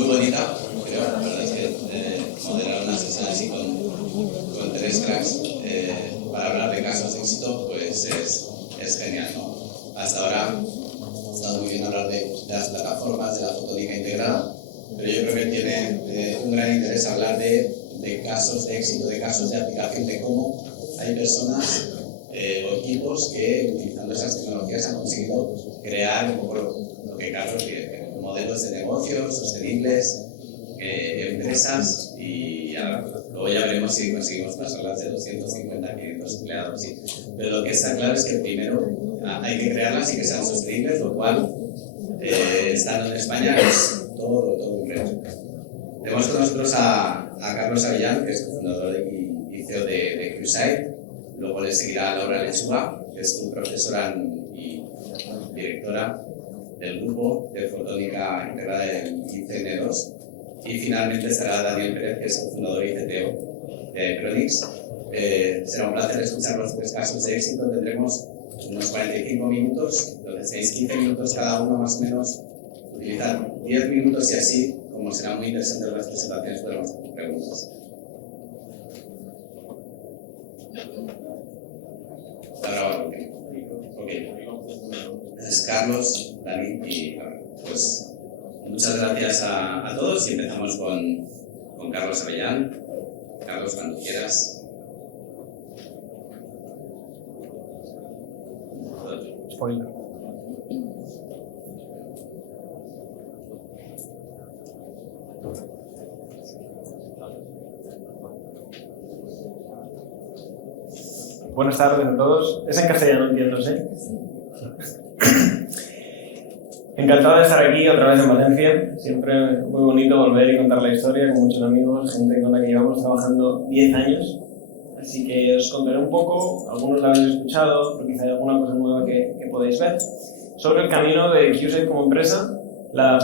muy bonita, creo. La verdad es que moderar una sesión así con tres cracks para hablar de casos de éxito, pues es genial, ¿no? Hasta ahora ha estado muy bien hablar de las plataformas, de la fotónica integrada, pero yo creo que tiene un gran interés hablar de casos de éxito, de casos de aplicación, de cómo hay personas o equipos que utilizando esas tecnologías han conseguido crear un poco lo que Carlos dice, modelos de negocios sostenibles, empresas, y luego ya veremos si conseguimos pasarlas de 250 a 500 empleados. Sí. Pero lo que está claro es que primero hay que crearlas y que sean sostenibles, lo cual, estando en España, es todo un reto. Tenemos con nosotros a Carlos Avellán, que es cofundador y CEO de QSight. Luego le seguirá Laura Lechuga, que es su profesora y directora del grupo de fotónica integrada del ICN2. Y finalmente estará Daniel Pérez, que es cofundador y CTO de Cronix. Será un placer escuchar los tres casos de éxito. Tendremos unos 45 minutos, donde tenéis 15 minutos cada uno más o menos. Utilizar 10 minutos y así, como será muy interesante las presentaciones, podremos hacer preguntas. Entonces, Carlos, David y pues muchas gracias a todos y empezamos con Carlos Avellán. Carlos, cuando quieras. Spoiler. Buenas tardes a todos. Es en castellano, entiendo, ¿sí? Encantado de estar aquí otra vez en Valencia. Siempre muy bonito volver y contar la historia con muchos amigos, gente con la que llevamos trabajando 10 años. Así que os contaré un poco, algunos la habéis escuchado, pero quizá hay alguna cosa nueva que podéis ver, sobre el camino de QSight como empresa. La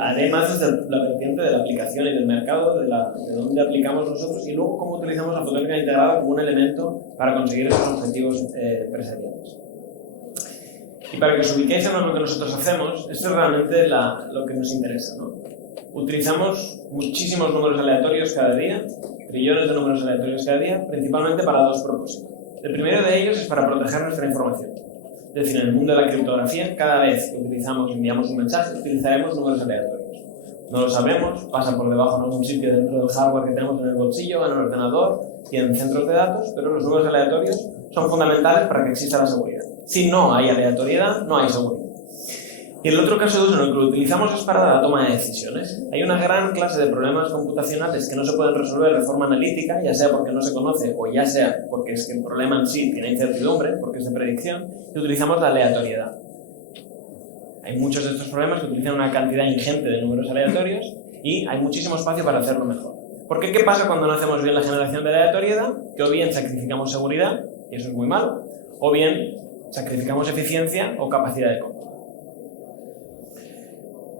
haré más desde la vertiente de la aplicación y del mercado, de dónde aplicamos nosotros, y luego cómo utilizamos la fotónica integrada como un elemento para conseguir esos objetivos empresariales. Y para que os ubiquéis en lo que nosotros hacemos, esto es realmente lo que nos interesa, ¿no? Utilizamos muchísimos números aleatorios cada día, trillones de números aleatorios cada día, principalmente para dos propósitos. El primero de ellos es para proteger nuestra información. Es decir, en el mundo de la criptografía, cada vez que enviamos un mensaje, utilizaremos números aleatorios. No lo sabemos, pasa por debajo en algún sitio dentro del hardware que tenemos en el bolsillo, en el ordenador y en centros de datos, pero los números aleatorios son fundamentales para que exista la seguridad. Si no hay aleatoriedad, no hay seguridad. Y el otro caso de uso en el que lo utilizamos es para la toma de decisiones. Hay una gran clase de problemas computacionales que no se pueden resolver de forma analítica, ya sea porque no se conoce o ya sea porque es que el problema en sí tiene incertidumbre, porque es de predicción, y utilizamos la aleatoriedad. Hay muchos de estos problemas que utilizan una cantidad ingente de números aleatorios y hay muchísimo espacio para hacerlo mejor. Porque ¿qué pasa cuando no hacemos bien la generación de aleatoriedad? Que o bien sacrificamos seguridad, y eso es muy malo, o bien sacrificamos eficiencia o capacidad de cómputo.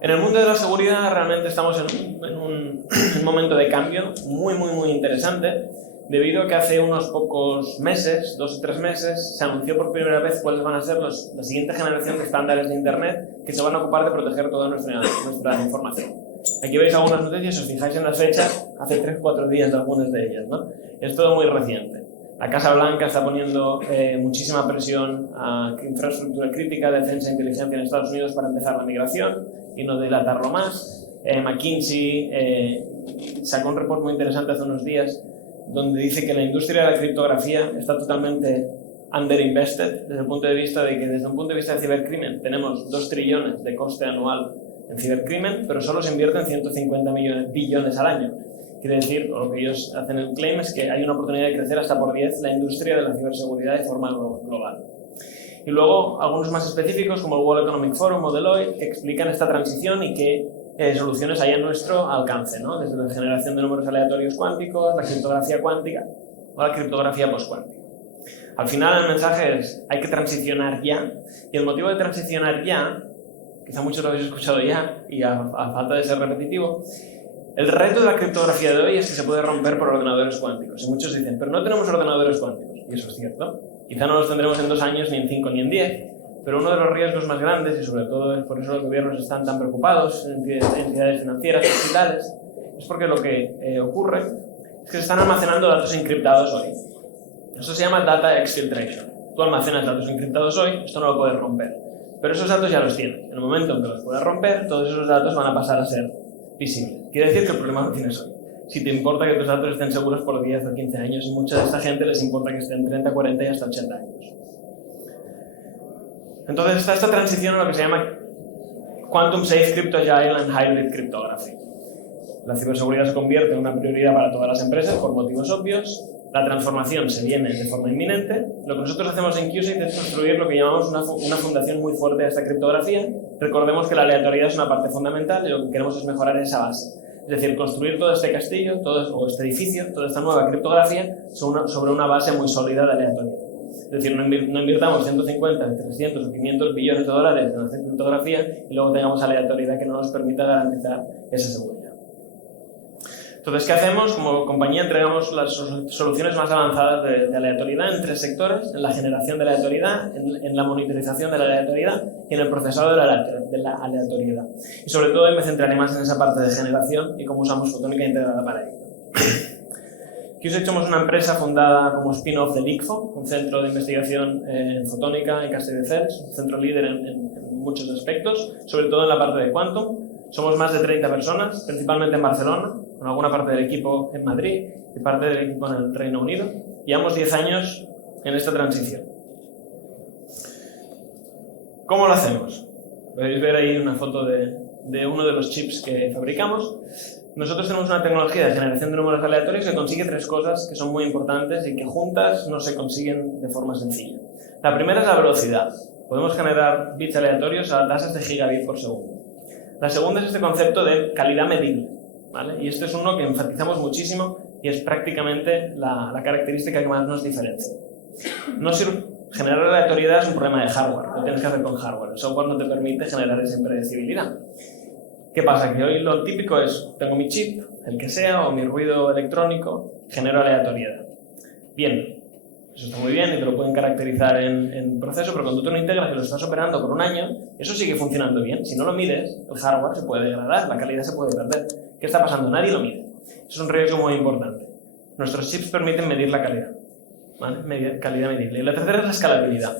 En el mundo de la seguridad realmente estamos en un momento de cambio muy interesante, debido a que hace unos pocos meses, 2 o 3 meses, se anunció por primera vez cuáles van a ser la siguiente generación de estándares de Internet que se van a ocupar de proteger toda nuestra información. Aquí veis algunas noticias, si os fijáis en las fechas, hace 3 o 4 días de algunas de ellas, ¿no? Es todo muy reciente. La Casa Blanca está poniendo muchísima presión a infraestructura crítica, defensa e inteligencia en Estados Unidos para empezar la migración y no dilatarlo más. McKinsey sacó un reporte muy interesante hace unos días donde dice que la industria de la criptografía está totalmente underinvested desde el punto de vista de que desde un punto de vista de cibercrimen tenemos 2 trillones de coste anual en cibercrimen, pero solo se invierten 150 billones al año. Quiere decir, o lo que ellos hacen el claim es que hay una oportunidad de crecer hasta por 10 la industria de la ciberseguridad de forma global. Y luego algunos más específicos como el World Economic Forum o Deloitte que explican esta transición y qué soluciones hay a nuestro alcance, ¿no? Desde la generación de números aleatorios cuánticos, la criptografía cuántica o la criptografía postcuántica. Al final el mensaje es hay que transicionar ya, y el motivo de transicionar ya, quizá muchos lo habéis escuchado ya y a falta de ser repetitivo, el reto de la criptografía de hoy es que se puede romper por ordenadores cuánticos. Y muchos dicen, pero no tenemos ordenadores cuánticos. Y eso es cierto. Quizá no los tendremos en 2 años, ni en 5, ni en 10. pero uno de los riesgos más grandes, y sobre todo es por eso los gobiernos están tan preocupados, entidades financieras, hospitales, es porque lo que ocurre es que se están almacenando datos encriptados hoy. Eso se llama data exfiltration. Tú almacenas datos encriptados hoy, esto no lo puedes romper. Pero esos datos ya los tienes. En el momento en que los puedas romper, todos esos datos van a pasar a ser visibles. Quiere decir que el problema lo tienes hoy. Si te importa que tus datos estén seguros por 10 o 15 años, y mucha de esta gente les importa que estén 30, 40 y hasta 80 años. Entonces está esta transición a lo que se llama Quantum Safe Crypto Agile and Hybrid Cryptography. La ciberseguridad se convierte en una prioridad para todas las empresas por motivos obvios. La transformación se viene de forma inminente. Lo que nosotros hacemos en QSIT es construir lo que llamamos una fundación muy fuerte a esta criptografía. Recordemos que la aleatoriedad es una parte fundamental y lo que queremos es mejorar esa base. Es decir, construir todo este castillo, o este edificio, toda esta nueva criptografía sobre una base muy sólida de aleatoriedad. Es decir, no invirtamos 150, 300 o 500 billones de dólares en hacer criptografía y luego tengamos aleatoriedad que no nos permita garantizar esa seguridad. Entonces, ¿qué hacemos? Como compañía entregamos las soluciones más avanzadas de aleatoriedad en 3 sectores: en la generación de la aleatoriedad, en la monitorización de la aleatoriedad y en el procesado de la aleatoriedad. Y sobre todo me centraré más en esa parte de generación y cómo usamos fotónica integrada para ello. QSIT somos una empresa fundada como spin-off del ICFO, un centro de investigación en fotónica en Castelldefels, un centro líder en muchos aspectos, sobre todo en la parte de quantum. Somos más de 30 personas, principalmente en Barcelona, con alguna parte del equipo en Madrid y parte del equipo en el Reino Unido. Llevamos 10 años en esta transición. ¿Cómo lo hacemos? Podéis ver ahí una foto de uno de los chips que fabricamos. Nosotros tenemos una tecnología de generación de números aleatorios que consigue 3 cosas que son muy importantes y que juntas no se consiguen de forma sencilla. La primera es la velocidad. Podemos generar bits aleatorios a tasas de gigabit por segundo. La segunda es este concepto de calidad medible, ¿vale? Y este es uno que enfatizamos muchísimo y es prácticamente la característica que más nos diferencia. Generar aleatoriedad es un problema de hardware, lo tienes que hacer con hardware. El software no te permite generar esa impredecibilidad. ¿Qué pasa? Que hoy lo típico es, tengo mi chip, el que sea, o mi ruido electrónico, genero aleatoriedad. Bien, eso está muy bien y te lo pueden caracterizar en proceso, pero cuando tú lo integras y lo estás operando por un año, eso sigue funcionando bien. Si no lo mides, el hardware se puede degradar, la calidad se puede perder. ¿Qué está pasando? Nadie lo mide. Eso es un riesgo muy importante. Nuestros chips permiten medir la calidad, ¿vale? Calidad medible. Y la tercera es la escalabilidad.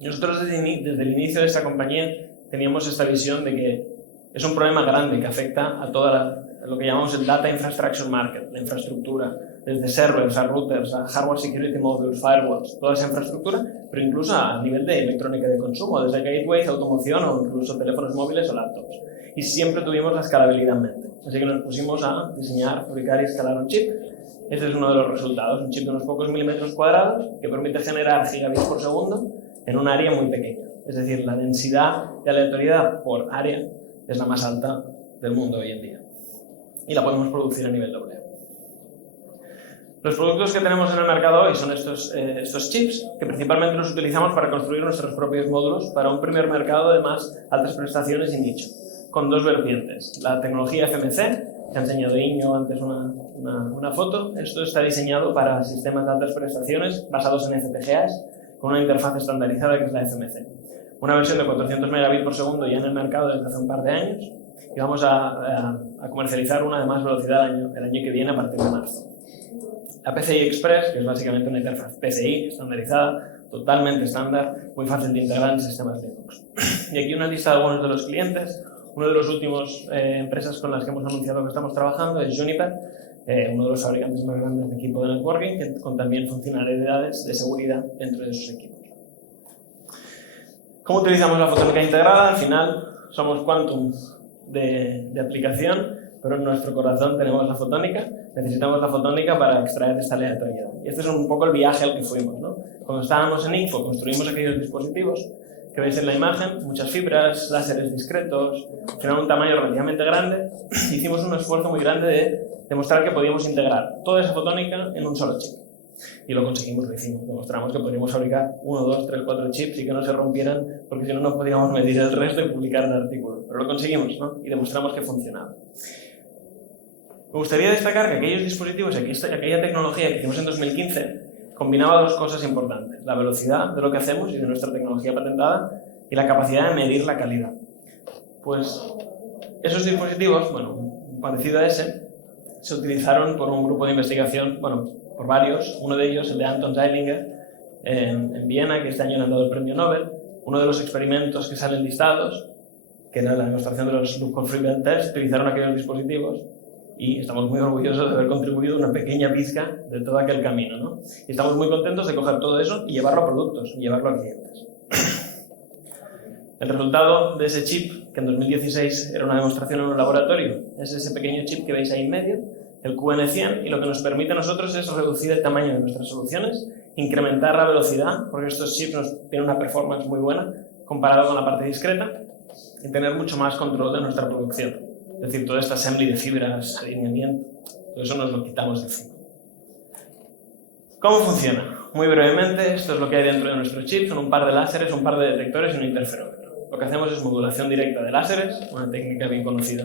Nosotros desde el inicio de esta compañía teníamos esta visión de que es un problema grande que afecta a lo que llamamos el Data Infrastructure Market, la infraestructura, desde servers a routers, a hardware security modules, firewalls, toda esa infraestructura, pero incluso a nivel de electrónica de consumo, desde gateways, automoción o incluso teléfonos móviles o laptops. Y siempre tuvimos la escalabilidad en mente. Así que nos pusimos a diseñar, fabricar y escalar un chip. Este es uno de los resultados, un chip de unos pocos milímetros cuadrados que permite generar gigabits por segundo en un área muy pequeña. Es decir, la densidad de aleatoriedad por área es la más alta del mundo hoy en día. Y la podemos producir a nivel doble. Los productos que tenemos en el mercado hoy son estos chips, que principalmente los utilizamos para construir nuestros propios módulos para un primer mercado de más altas prestaciones y nicho, con 2 vertientes. La tecnología FMC, que ha enseñado Iño antes una foto. Esto está diseñado para sistemas de altas prestaciones basados en FPGAs, con una interfaz estandarizada que es la FMC. Una versión de 400 megabits por segundo ya en el mercado desde hace un par de años, y vamos a comercializar una de más velocidad el año que viene a partir de marzo. La PCI Express, que es básicamente una interfaz PCI estandarizada, totalmente estándar, muy fácil de integrar en sistemas Linux. Y aquí una lista de algunos de los clientes. Uno de los últimos empresas con las que hemos anunciado que estamos trabajando es Juniper, uno de los fabricantes más grandes de equipo de networking, que con también funcionalidades de seguridad dentro de sus equipos. ¿Cómo utilizamos la fotónica integrada? Al final somos quantum de aplicación, pero en nuestro corazón tenemos la fotónica. Necesitamos la fotónica para extraer esta aleatoriedad. Y este es un poco el viaje al que fuimos, ¿no? Cuando estábamos en ICFO construimos aquellos dispositivos que veis en la imagen, muchas fibras, láseres discretos, que eran un tamaño relativamente grande. Hicimos un esfuerzo muy grande de demostrar que podíamos integrar toda esa fotónica en un solo chip. Y lo conseguimos, lo hicimos. Demostramos que podíamos fabricar 1, 2, 3, 4 chips y que no se rompieran, porque si no, no podíamos medir el resto y publicar el artículo. Pero lo conseguimos, ¿no? Y demostramos que funcionaba. Me gustaría destacar que aquellos dispositivos, aquella tecnología que hicimos en 2015, combinaba 2 cosas importantes: la velocidad de lo que hacemos y de nuestra tecnología patentada, y la capacidad de medir la calidad. Pues esos dispositivos, parecido a ese, se utilizaron por un grupo de investigación, por varios, uno de ellos, el de Anton Zeilinger, en Viena, que este año le han dado el premio Nobel. Uno de los experimentos que salen listados, que era la demostración de los Loop-Conf-Frequent Tests, utilizaron aquellos dispositivos y estamos muy orgullosos de haber contribuido una pequeña pizca de todo aquel camino, ¿no? Y estamos muy contentos de coger todo eso y llevarlo a productos, y llevarlo a clientes. El resultado de ese chip, que en 2016 era una demostración en un laboratorio, es ese pequeño chip que veis ahí en medio, el QN100, y lo que nos permite a nosotros es reducir el tamaño de nuestras soluciones, incrementar la velocidad, porque estos chips tienen una performance muy buena comparado con la parte discreta, y tener mucho más control de nuestra producción. Es decir, todo este assembly de fibras, alineamiento, todo eso nos lo quitamos de encima. ¿Cómo funciona? Muy brevemente, esto es lo que hay dentro de nuestro chip, son un par de láseres, un par de detectores y un interferómetro. Lo que hacemos es modulación directa de láseres, una técnica bien conocida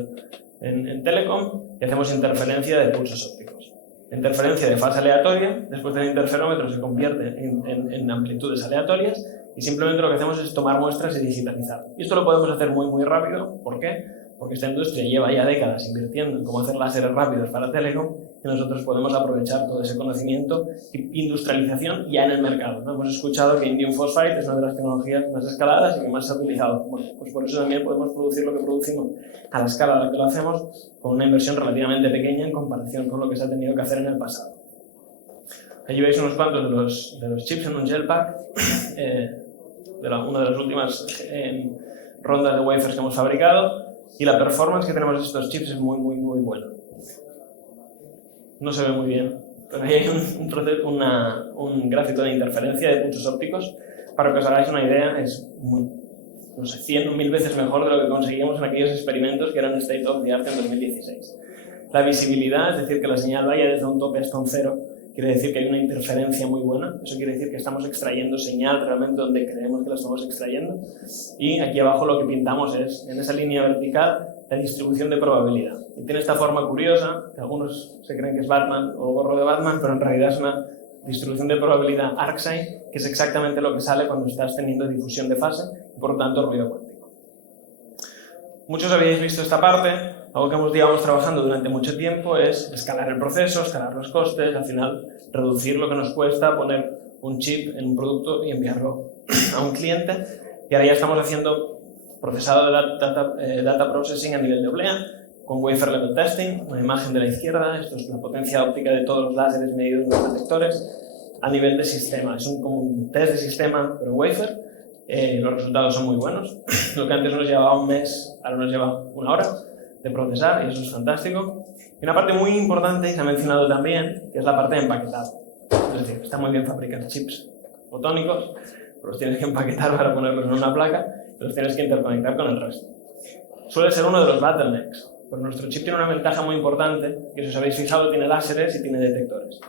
en Telecom, y hacemos interferencia de pulsos ópticos. La interferencia de fase aleatoria, después del interferómetro se convierte en amplitudes aleatorias, y simplemente lo que hacemos es tomar muestras y digitalizar. Y esto lo podemos hacer muy, muy rápido. ¿Por qué? Porque esta industria lleva ya décadas invirtiendo en cómo hacer láseres rápidos para Telecom, y nosotros podemos aprovechar todo ese conocimiento y industrialización ya en el mercado, ¿no? Hemos escuchado que indium phosphide es una de las tecnologías más escaladas y que más se ha utilizado. Bueno, pues por eso también podemos producir lo que producimos a la escala a la que lo hacemos, con una inversión relativamente pequeña en comparación con lo que se ha tenido que hacer en el pasado. Allí veis unos cuantos de los chips en un gel pack, una de las últimas rondas de wafers que hemos fabricado, y la performance que tenemos de estos chips es muy, muy, muy buena. No se ve muy bien, pero ahí hay un gráfico de interferencia de pulsos ópticos. Para que os hagáis una idea, es 100 o 1000 veces mejor de lo que conseguimos en aquellos experimentos que eran State of the Art en 2016. La visibilidad, es decir, que la señal vaya desde un tope hasta un cero, quiere decir que hay una interferencia muy buena. Eso quiere decir que estamos extrayendo señal realmente donde creemos que la estamos extrayendo. Y aquí abajo lo que pintamos es, en esa línea vertical, la distribución de probabilidad. Y tiene esta forma curiosa, que algunos se creen que es Batman o el gorro de Batman, pero en realidad es una distribución de probabilidad arcsine, que es exactamente lo que sale cuando estás teniendo difusión de fase y por lo tanto ruido cuántico. Muchos habéis visto esta parte. Algo que hemos llevado trabajando durante mucho tiempo es escalar el proceso, escalar los costes, al final reducir lo que nos cuesta poner un chip en un producto y enviarlo a un cliente. Y ahora ya estamos haciendo procesado de data processing a nivel de oblea, con wafer level testing, una imagen de la izquierda, esto es la potencia óptica de todos los láseres medidos en los detectores, a nivel de sistema. Es como un test de sistema, pero en wafer. Los resultados son muy buenos. Lo que antes nos llevaba un mes, ahora nos lleva una hora de procesar, y eso es fantástico. Y una parte muy importante, y se ha mencionado también, que es la parte de empaquetado. Es decir, está muy bien fabricar chips fotónicos, pero los tienes que empaquetar para ponerlos en una placa, y los tienes que interconectar con el resto. Suele ser uno de los bottlenecks, pero nuestro chip tiene una ventaja muy importante, que si os habéis fijado tiene láseres y tiene detectores.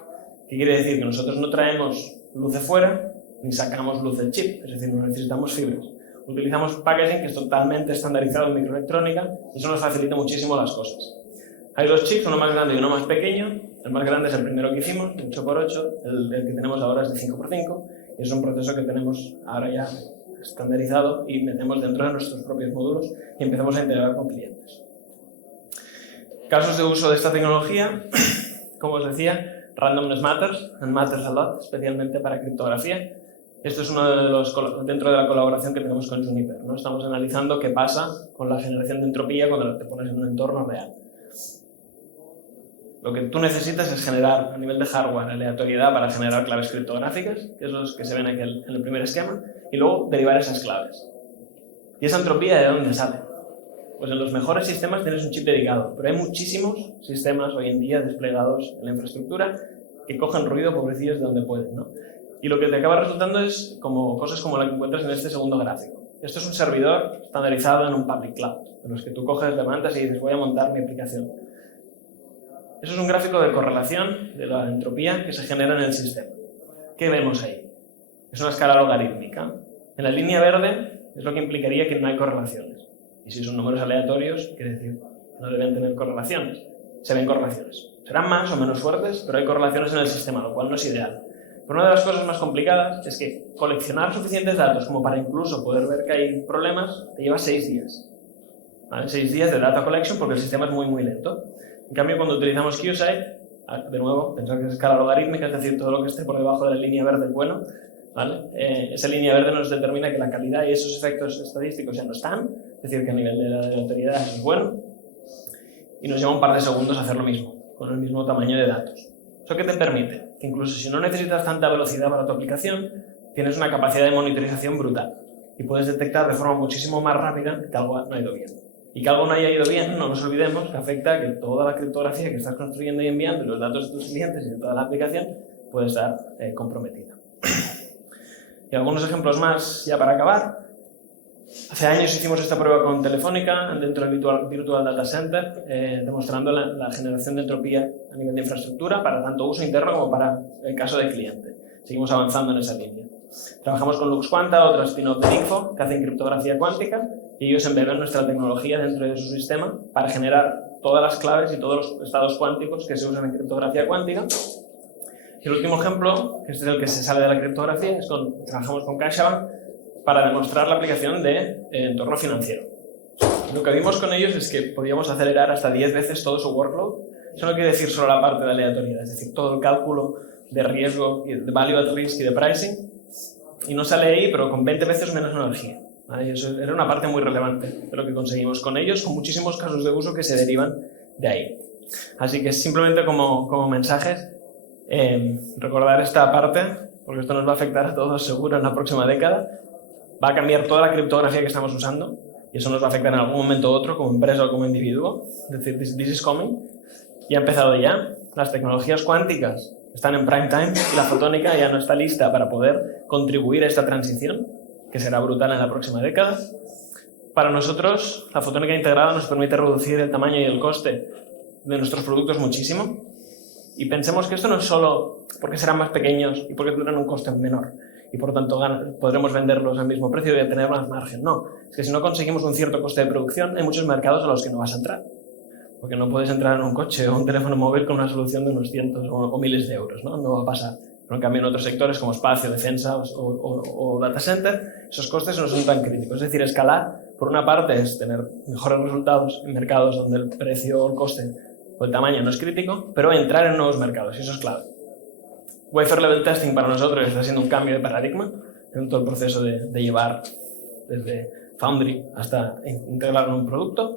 ¿Qué quiere decir? Que nosotros no traemos luz de fuera, ni sacamos luz del chip, es decir, no necesitamos fibras. Utilizamos packaging que es totalmente estandarizado en microelectrónica, y eso nos facilita muchísimo las cosas. Hay dos chips, uno más grande y uno más pequeño. El más grande es el primero que hicimos, de 8x8, el que tenemos ahora es de 5x5, y es un proceso que tenemos ahora ya estandarizado y metemos dentro de nuestros propios módulos y empezamos a integrar con clientes. Casos de uso de esta tecnología, como os decía, randomness matters, and matters a lot, especialmente para criptografía. Esto es uno de los dentro de la colaboración que tenemos con Juniper, ¿no? Estamos analizando qué pasa con la generación de entropía cuando te pones en un entorno real. Lo que tú necesitas es generar a nivel de hardware aleatoriedad para generar claves criptográficas, que es los que se ven aquí en el primer esquema, y luego derivar esas claves. ¿Y esa entropía de dónde sale? Pues en los mejores sistemas tienes un chip dedicado, pero hay muchísimos sistemas hoy en día desplegados en la infraestructura que cogen ruido, pobrecillos, de donde pueden, ¿no? Y lo que te acaba resultando es cosas como la que encuentras en este segundo gráfico. Esto es un servidor estandarizado en un public cloud, de los que tú coges, levantas y dices, voy a montar mi aplicación. Eso es un gráfico de correlación de la entropía que se genera en el sistema. ¿Qué vemos ahí? Es una escala logarítmica. En la línea verde es lo que implicaría que no hay correlaciones. Y si son números aleatorios, quiere decir que no deben tener correlaciones. Se ven correlaciones. Serán más o menos fuertes, pero hay correlaciones en el sistema, lo cual no es ideal. Pero una de las cosas más complicadas es que coleccionar suficientes datos como para incluso poder ver que hay problemas te lleva 6 días. ¿Vale? 6 días de data collection porque el sistema es muy, muy lento. En cambio, cuando utilizamos QSight, de nuevo, pensar que es escala logarítmica, es decir, todo lo que esté por debajo de la línea verde es bueno, ¿vale? Esa línea verde nos determina que la calidad y esos efectos estadísticos ya no están, es decir, que a nivel de la aleatoriedad es bueno, y nos lleva un par de segundos hacer lo mismo, con el mismo tamaño de datos. ¿Eso qué te permite? Que incluso si no necesitas tanta velocidad para tu aplicación, tienes una capacidad de monitorización brutal y puedes detectar de forma muchísimo más rápida que algo no ha ido bien. Y que algo no haya ido bien, no nos olvidemos que afecta a que toda la criptografía que estás construyendo y enviando, los datos de tus clientes y de toda la aplicación, puede estar comprometida. Y algunos ejemplos más ya para acabar. Hace años hicimos esta prueba con Telefónica dentro del Virtual Data Center, demostrando la generación de entropía a nivel de infraestructura para tanto uso interno como para el caso de cliente. Seguimos avanzando en esa línea. Trabajamos con LuxQuanta, otra spin-off de Info, que hacen criptografía cuántica, y ellos embeben nuestra tecnología dentro de su sistema para generar todas las claves y todos los estados cuánticos que se usan en criptografía cuántica. Y el último ejemplo, que este es el que se sale de la criptografía, es trabajamos con CaixaBank para demostrar la aplicación de entorno financiero. Lo que vimos con ellos es que podíamos acelerar hasta 10 veces todo su workload. Eso no quiere decir solo la parte de aleatoriedad, es decir, todo el cálculo de riesgo, de value at risk y de pricing. Y no sale ahí, pero con 20 veces menos energía. ¿Vale? Y eso era una parte muy relevante de lo que conseguimos con ellos, con muchísimos casos de uso que se derivan de ahí. Así que simplemente como mensajes, recordar esta parte, porque esto nos va a afectar a todos seguro en la próxima década. Va a cambiar toda la criptografía que estamos usando y eso nos va a afectar en algún momento u otro como empresa o como individuo. Es decir, this is coming. Y ha empezado ya. Las tecnologías cuánticas están en prime time y la fotónica ya no está lista para poder contribuir a esta transición, que será brutal en la próxima década. Para nosotros, la fotónica integrada nos permite reducir el tamaño y el coste de nuestros productos muchísimo. Y pensemos que esto no es solo porque serán más pequeños y porque tendrán un coste menor y por tanto podremos venderlos al mismo precio y tener más margen. No, es que si no conseguimos un cierto coste de producción, hay muchos mercados a los que no vas a entrar. Porque no puedes entrar en un coche o un teléfono móvil con una solución de unos cientos o miles de euros, ¿no? No va a pasar. Pero en cambio en otros sectores como espacio, defensa o data center, esos costes no son tan críticos. Es decir, escalar, por una parte, es tener mejores resultados en mercados donde el precio o el coste o el tamaño no es crítico, pero entrar en nuevos mercados, y eso es clave. Wafer Level Testing para nosotros está siendo un cambio de paradigma en todo el proceso de llevar desde Foundry hasta integrarlo en un producto.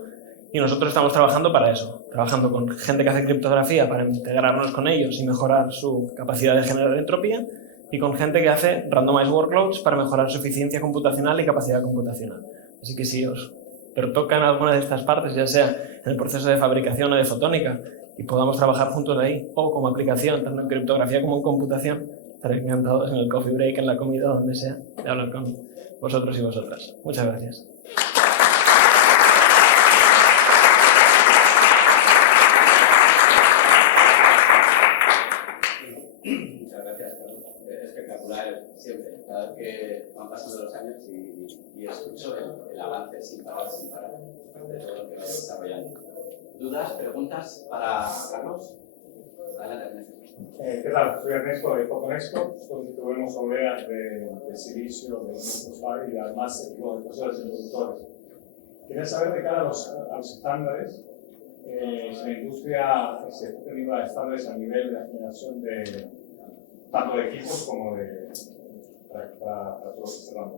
Y nosotros estamos trabajando para eso, trabajando con gente que hace criptografía para integrarnos con ellos y mejorar su capacidad de generar entropía, y con gente que hace randomized workloads para mejorar su eficiencia computacional y capacidad computacional. Así que si os pertocan alguna de estas partes, ya sea en el proceso de fabricación o de fotónica, y podamos trabajar juntos ahí, o como aplicación, tanto en criptografía como en computación, estaré encantados en el coffee break, en la comida, donde sea, de hablar con vosotros y vosotras. Muchas gracias. Siempre, cada vez que van pasando los años y escucho el avance sin parar de todo lo que va desarrollando. ¿Dudas, preguntas para Carlos? Adelante, Ernesto. ¿Qué tal? Soy Ernesto de Fotonesco. Distribuimos obleas de silicio, de fosfato y además de procesos semiconductores. Quería saber de cara a los estándares, si la industria se está teniendo estándares a nivel de la generación de tanto de equipos como para todo lo que se llama.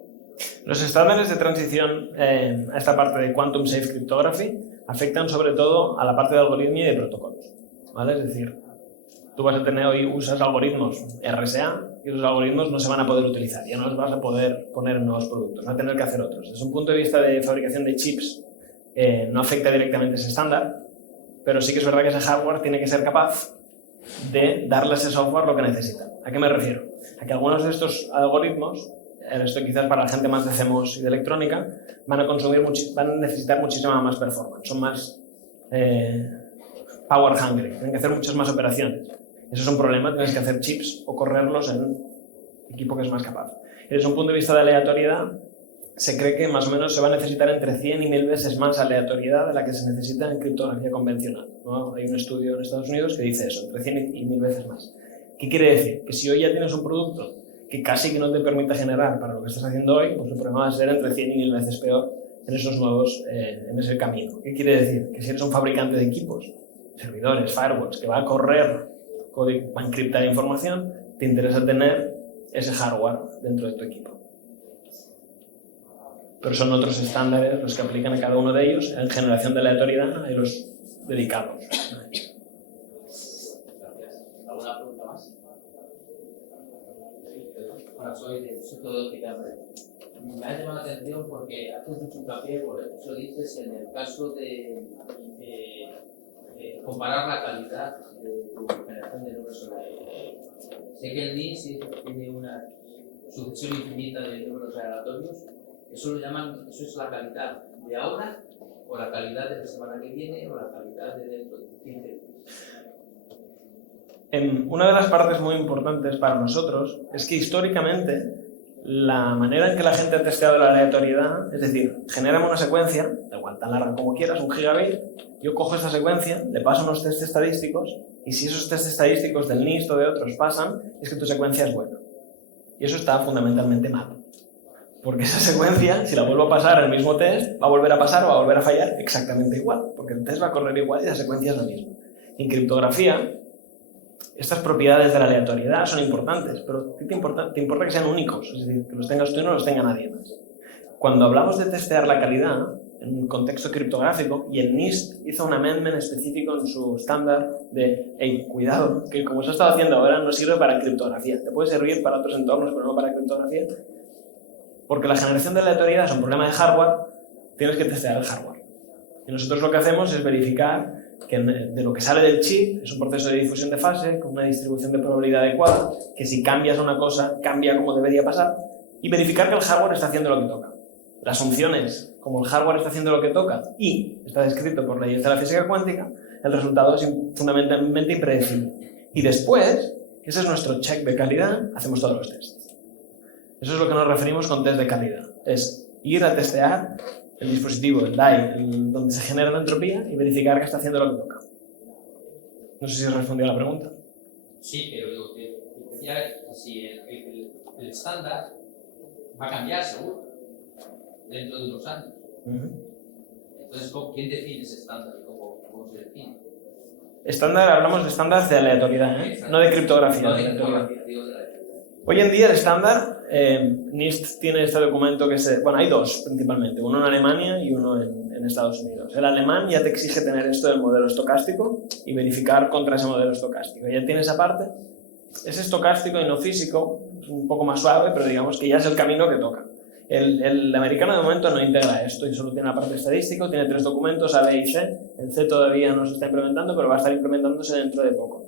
Los estándares de transición a esta parte de Quantum Safe Cryptography afectan sobre todo a la parte de algoritmia y de protocolos, ¿vale? Es decir, tú vas a tener hoy, usas algoritmos RSA y esos algoritmos no se van a poder utilizar, ya no los vas a poder poner en nuevos productos, vas a tener que hacer otros. Desde un punto de vista de fabricación de chips, no afecta directamente ese estándar, pero sí que es verdad que ese hardware tiene que ser capaz de darle a ese software lo que necesita. ¿A qué me refiero? A que algunos de estos algoritmos, esto quizás para la gente más de CMOS y de electrónica, van a necesitar muchísima más performance, son más power hungry, tienen que hacer muchas más operaciones. Eso es un problema, tienes que hacer chips o correrlos en equipo que es más capaz. Y desde un punto de vista de aleatoriedad, se cree que más o menos se va a necesitar entre 100 y 1000 veces más aleatoriedad de la que se necesita en criptografía convencional, ¿no? Hay un estudio en Estados Unidos que dice eso, entre 100 y 1000 veces más. ¿Qué quiere decir? Que si hoy ya tienes un producto que casi que no te permite generar para lo que estás haciendo hoy, pues el problema va a ser entre 100 y 1000 veces peor en esos nuevos, en ese camino. ¿Qué quiere decir? Que si eres un fabricante de equipos, servidores, firewalls, que va a correr código, va a encriptar información, te interesa tener ese hardware dentro de tu equipo. Pero son otros estándares los que aplican a cada uno de ellos. En generación de aleatoriedad hay los dedicados. ¿Alguna pregunta más? Bueno, soy de Psicológica. Me ha llamado la atención porque haces mucho hincapié, por eso dices, en el caso de comparar la calidad de tu generación de números. Sé que el NIST tiene una sucesión infinita de números aleatorios. Eso lo llaman, eso es la calidad de ahora, o la calidad de la semana que viene, o la calidad de dentro de 15 días. Una de las partes muy importantes para nosotros es que históricamente la manera en que la gente ha testeado la aleatoriedad, es decir, genérame una secuencia, da igual tan larga como quieras, 1 gigabit, yo cojo esta secuencia, le paso unos test estadísticos, y si esos test estadísticos del NIST o de otros pasan, es que tu secuencia es buena. Y eso está fundamentalmente mal. Porque esa secuencia, si la vuelvo a pasar el mismo test, va a volver a pasar o va a volver a fallar exactamente igual, porque el test va a correr igual y la secuencia es la misma. En criptografía, estas propiedades de la aleatoriedad son importantes, pero te importa que sean únicos, es decir, que los tengas tú y no los tenga nadie más. Cuando hablamos de testear la calidad, en un contexto criptográfico, y el NIST hizo un amendment específico en su estándar de, hey, cuidado, que como se ha estado haciendo ahora no sirve para criptografía, te puede servir para otros entornos, pero no para criptografía, porque la generación de aleatoriedad es un problema de hardware, tienes que testear el hardware. Y nosotros lo que hacemos es verificar que de lo que sale del chip es un proceso de difusión de fase con una distribución de probabilidad adecuada, que si cambias una cosa, cambia como debería pasar, y verificar que el hardware está haciendo lo que toca. La asunción es, como el hardware está haciendo lo que toca y está descrito por leyes de la física cuántica, el resultado es fundamentalmente impredecible. Y después, ese es nuestro check de calidad, hacemos todos los tests. Eso es lo que nos referimos con test de calidad. Es ir a testear el dispositivo, el DAI, donde se genera la entropía y verificar que está haciendo lo que toca. No sé si os respondió a la pregunta. Sí, pero digo que si el estándar va a cambiar seguro dentro de unos años. Entonces, ¿quién define ese estándar? ¿Cómo se define? Estándar, hablamos de estándares de aleatoriedad, no de criptografía. No de criptografía, digo de la. Hoy en día el estándar, NIST tiene este documento que bueno, hay dos principalmente, uno en Alemania y uno en Estados Unidos. El alemán ya te exige tener esto del modelo estocástico y verificar contra ese modelo estocástico. Ya tiene esa parte. Es estocástico y no físico, es un poco más suave, pero digamos que ya es el camino que toca. El americano de momento no integra esto y solo tiene la parte estadística, tiene 3 documentos, A, B y C. El C todavía no se está implementando, pero va a estar implementándose dentro de poco.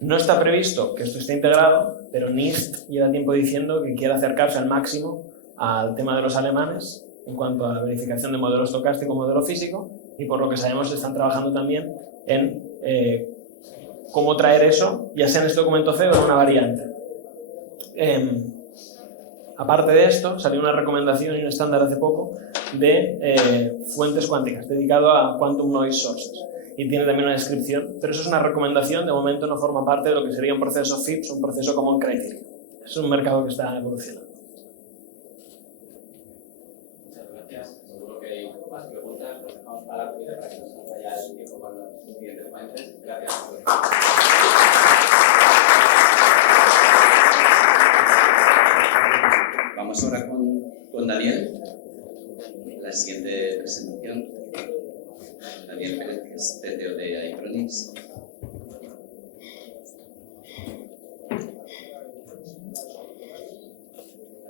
No está previsto que esto esté integrado, pero NIST lleva tiempo diciendo que quiere acercarse al máximo al tema de los alemanes en cuanto a la verificación de modelo estocástico, modelo físico, y por lo que sabemos están trabajando también en cómo traer eso, ya sea en este documento C o en una variante. Aparte de esto, salió una recomendación y un estándar hace poco de fuentes cuánticas, dedicado a Quantum Noise Sources. Y tiene también una descripción, pero eso es una recomendación, de momento no forma parte de lo que sería un proceso FIPS, un proceso Common Criteria. Es un mercado que está evolucionando. Muchas gracias. Seguro que hay más preguntas, nos dejamos para la comida para que nos vaya el tiempo con los siguientes ponentes. Gracias. Vamos ahora con Daniel, la siguiente presentación. Daniel Pérez, que es CTO de iTronics.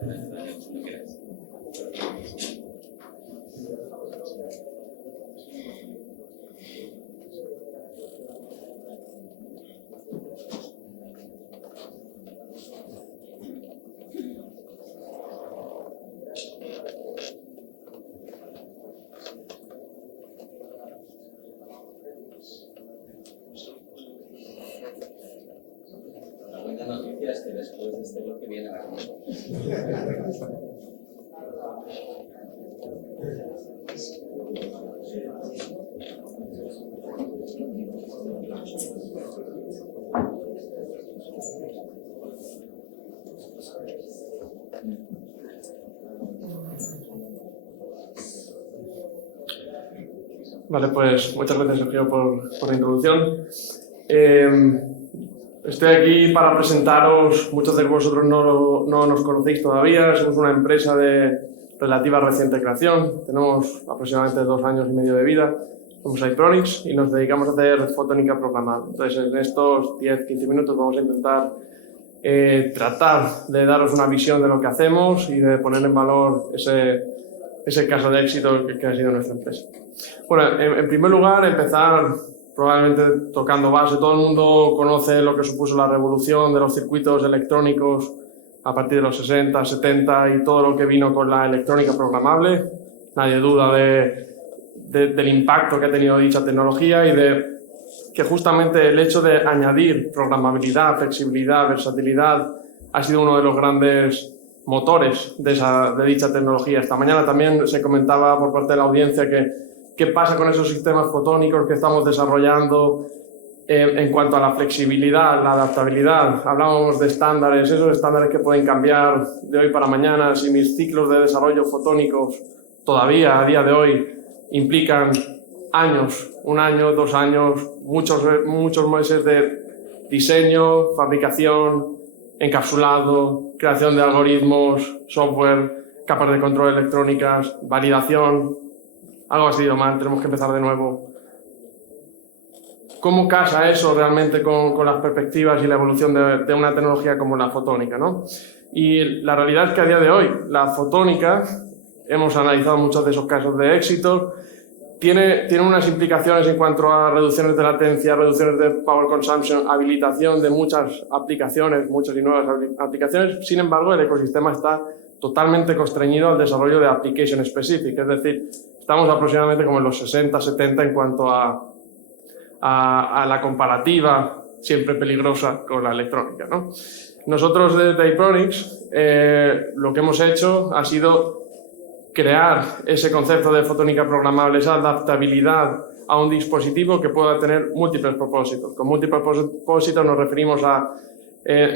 Daniel, cuando quieras. La buena noticia es que después de este bloque viene la comida. Vale, pues muchas gracias, Sergio, por la introducción. Estoy aquí para presentaros, muchos de vosotros no nos conocéis todavía, somos una empresa de relativa reciente creación, tenemos aproximadamente 2 años y medio de vida, somos iPronics y nos dedicamos a hacer fotónica programada. Entonces, en estos 10-15 minutos vamos a intentar tratar de daros una visión de lo que hacemos y de poner en valor ese caso de éxito que ha sido nuestra empresa. Bueno, en primer lugar, empezar probablemente tocando base. Todo el mundo conoce lo que supuso la revolución de los circuitos electrónicos a partir de los 60, 70 y todo lo que vino con la electrónica programable. Nadie duda del impacto que ha tenido dicha tecnología y de que justamente el hecho de añadir programabilidad, flexibilidad, versatilidad ha sido uno de los grandes motores de dicha tecnología. Esta mañana también se comentaba por parte de la audiencia qué pasa con esos sistemas fotónicos que estamos desarrollando en cuanto a la flexibilidad, la adaptabilidad. Hablábamos de estándares, esos estándares que pueden cambiar de hoy para mañana. Si mis ciclos de desarrollo fotónicos todavía a día de hoy implican años, 1 año, 2 años, muchos meses de diseño, fabricación, encapsulado, creación de algoritmos, software, capas de control electrónicas, validación. Algo ha salido mal, tenemos que empezar de nuevo. ¿Cómo casa eso realmente con las perspectivas y la evolución de una tecnología como la fotónica, ¿no? Y la realidad es que a día de hoy la fotónica, hemos analizado muchos de esos casos de éxito, tiene unas implicaciones en cuanto a reducciones de latencia, reducciones de power consumption, habilitación de muchas aplicaciones, muchas y nuevas aplicaciones. Sin embargo, el ecosistema está totalmente constreñido al desarrollo de application specific, es decir, estamos aproximadamente como en los 60, 70 en cuanto a la comparativa siempre peligrosa con la electrónica, ¿no? Nosotros desde iPronics lo que hemos hecho ha sido crear ese concepto de fotónica programable, esa adaptabilidad a un dispositivo que pueda tener múltiples propósitos. Con múltiples propósitos nos referimos a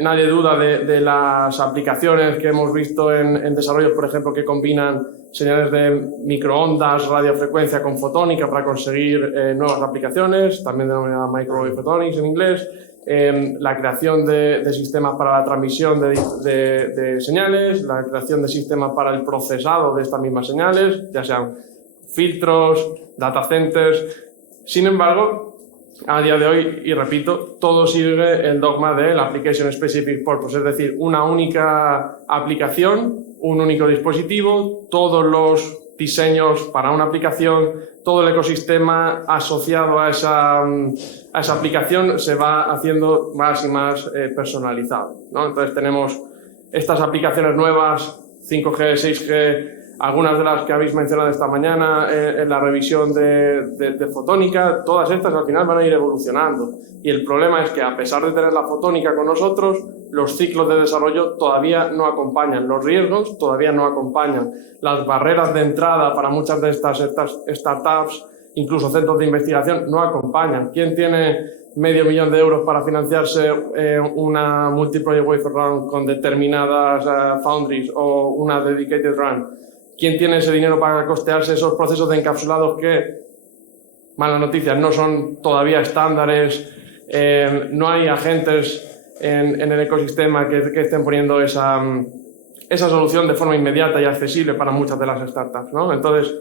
nadie duda de las aplicaciones que hemos visto en desarrollos, por ejemplo, que combinan señales de microondas, radiofrecuencia con fotónica para conseguir nuevas aplicaciones, también denominada microwave photonics en inglés, la creación de sistemas para la transmisión de señales, la creación de sistemas para el procesado de estas mismas señales, ya sean filtros, data centers. Sin embargo, a día de hoy, y repito, todo sigue el dogma del Application Specific Purpose, es decir, una única aplicación, un único dispositivo, todos los diseños para una aplicación, todo el ecosistema asociado a esa aplicación se va haciendo más y más personalizado, ¿no? Entonces tenemos estas aplicaciones nuevas, 5G, 6G, algunas de las que habéis mencionado esta mañana en la revisión de fotónica, todas estas al final van a ir evolucionando. Y el problema es que a pesar de tener la fotónica con nosotros, los ciclos de desarrollo todavía no acompañan, los riesgos todavía no acompañan, las barreras de entrada para muchas de estas startups, incluso centros de investigación, no acompañan. ¿Quién tiene $500,000 de euros para financiarse una multi-project wafer run con determinadas foundries o una dedicated run? ¿Quién tiene ese dinero para costearse esos procesos de encapsulados que, malas noticias, no son todavía estándares? No hay agentes en el ecosistema que estén poniendo esa solución de forma inmediata y accesible para muchas de las startups, ¿no? Entonces,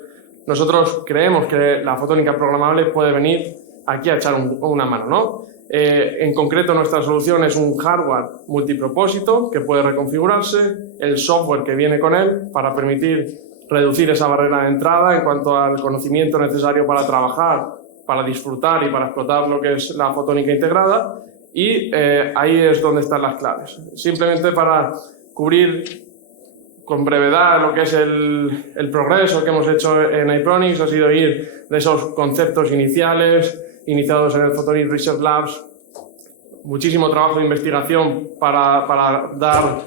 nosotros creemos que la fotónica programable puede venir aquí a echar una mano, ¿no? En concreto, nuestra solución es un hardware multipropósito que puede reconfigurarse, el software que viene con él para permitir reducir esa barrera de entrada en cuanto al conocimiento necesario para trabajar, para disfrutar y para explotar lo que es la fotónica integrada, y ahí es donde están las claves. Simplemente para cubrir con brevedad lo que es el progreso que hemos hecho en iPronics, ha sido ir de esos conceptos iniciales iniciados en el Photonics Research Labs, muchísimo trabajo de investigación para dar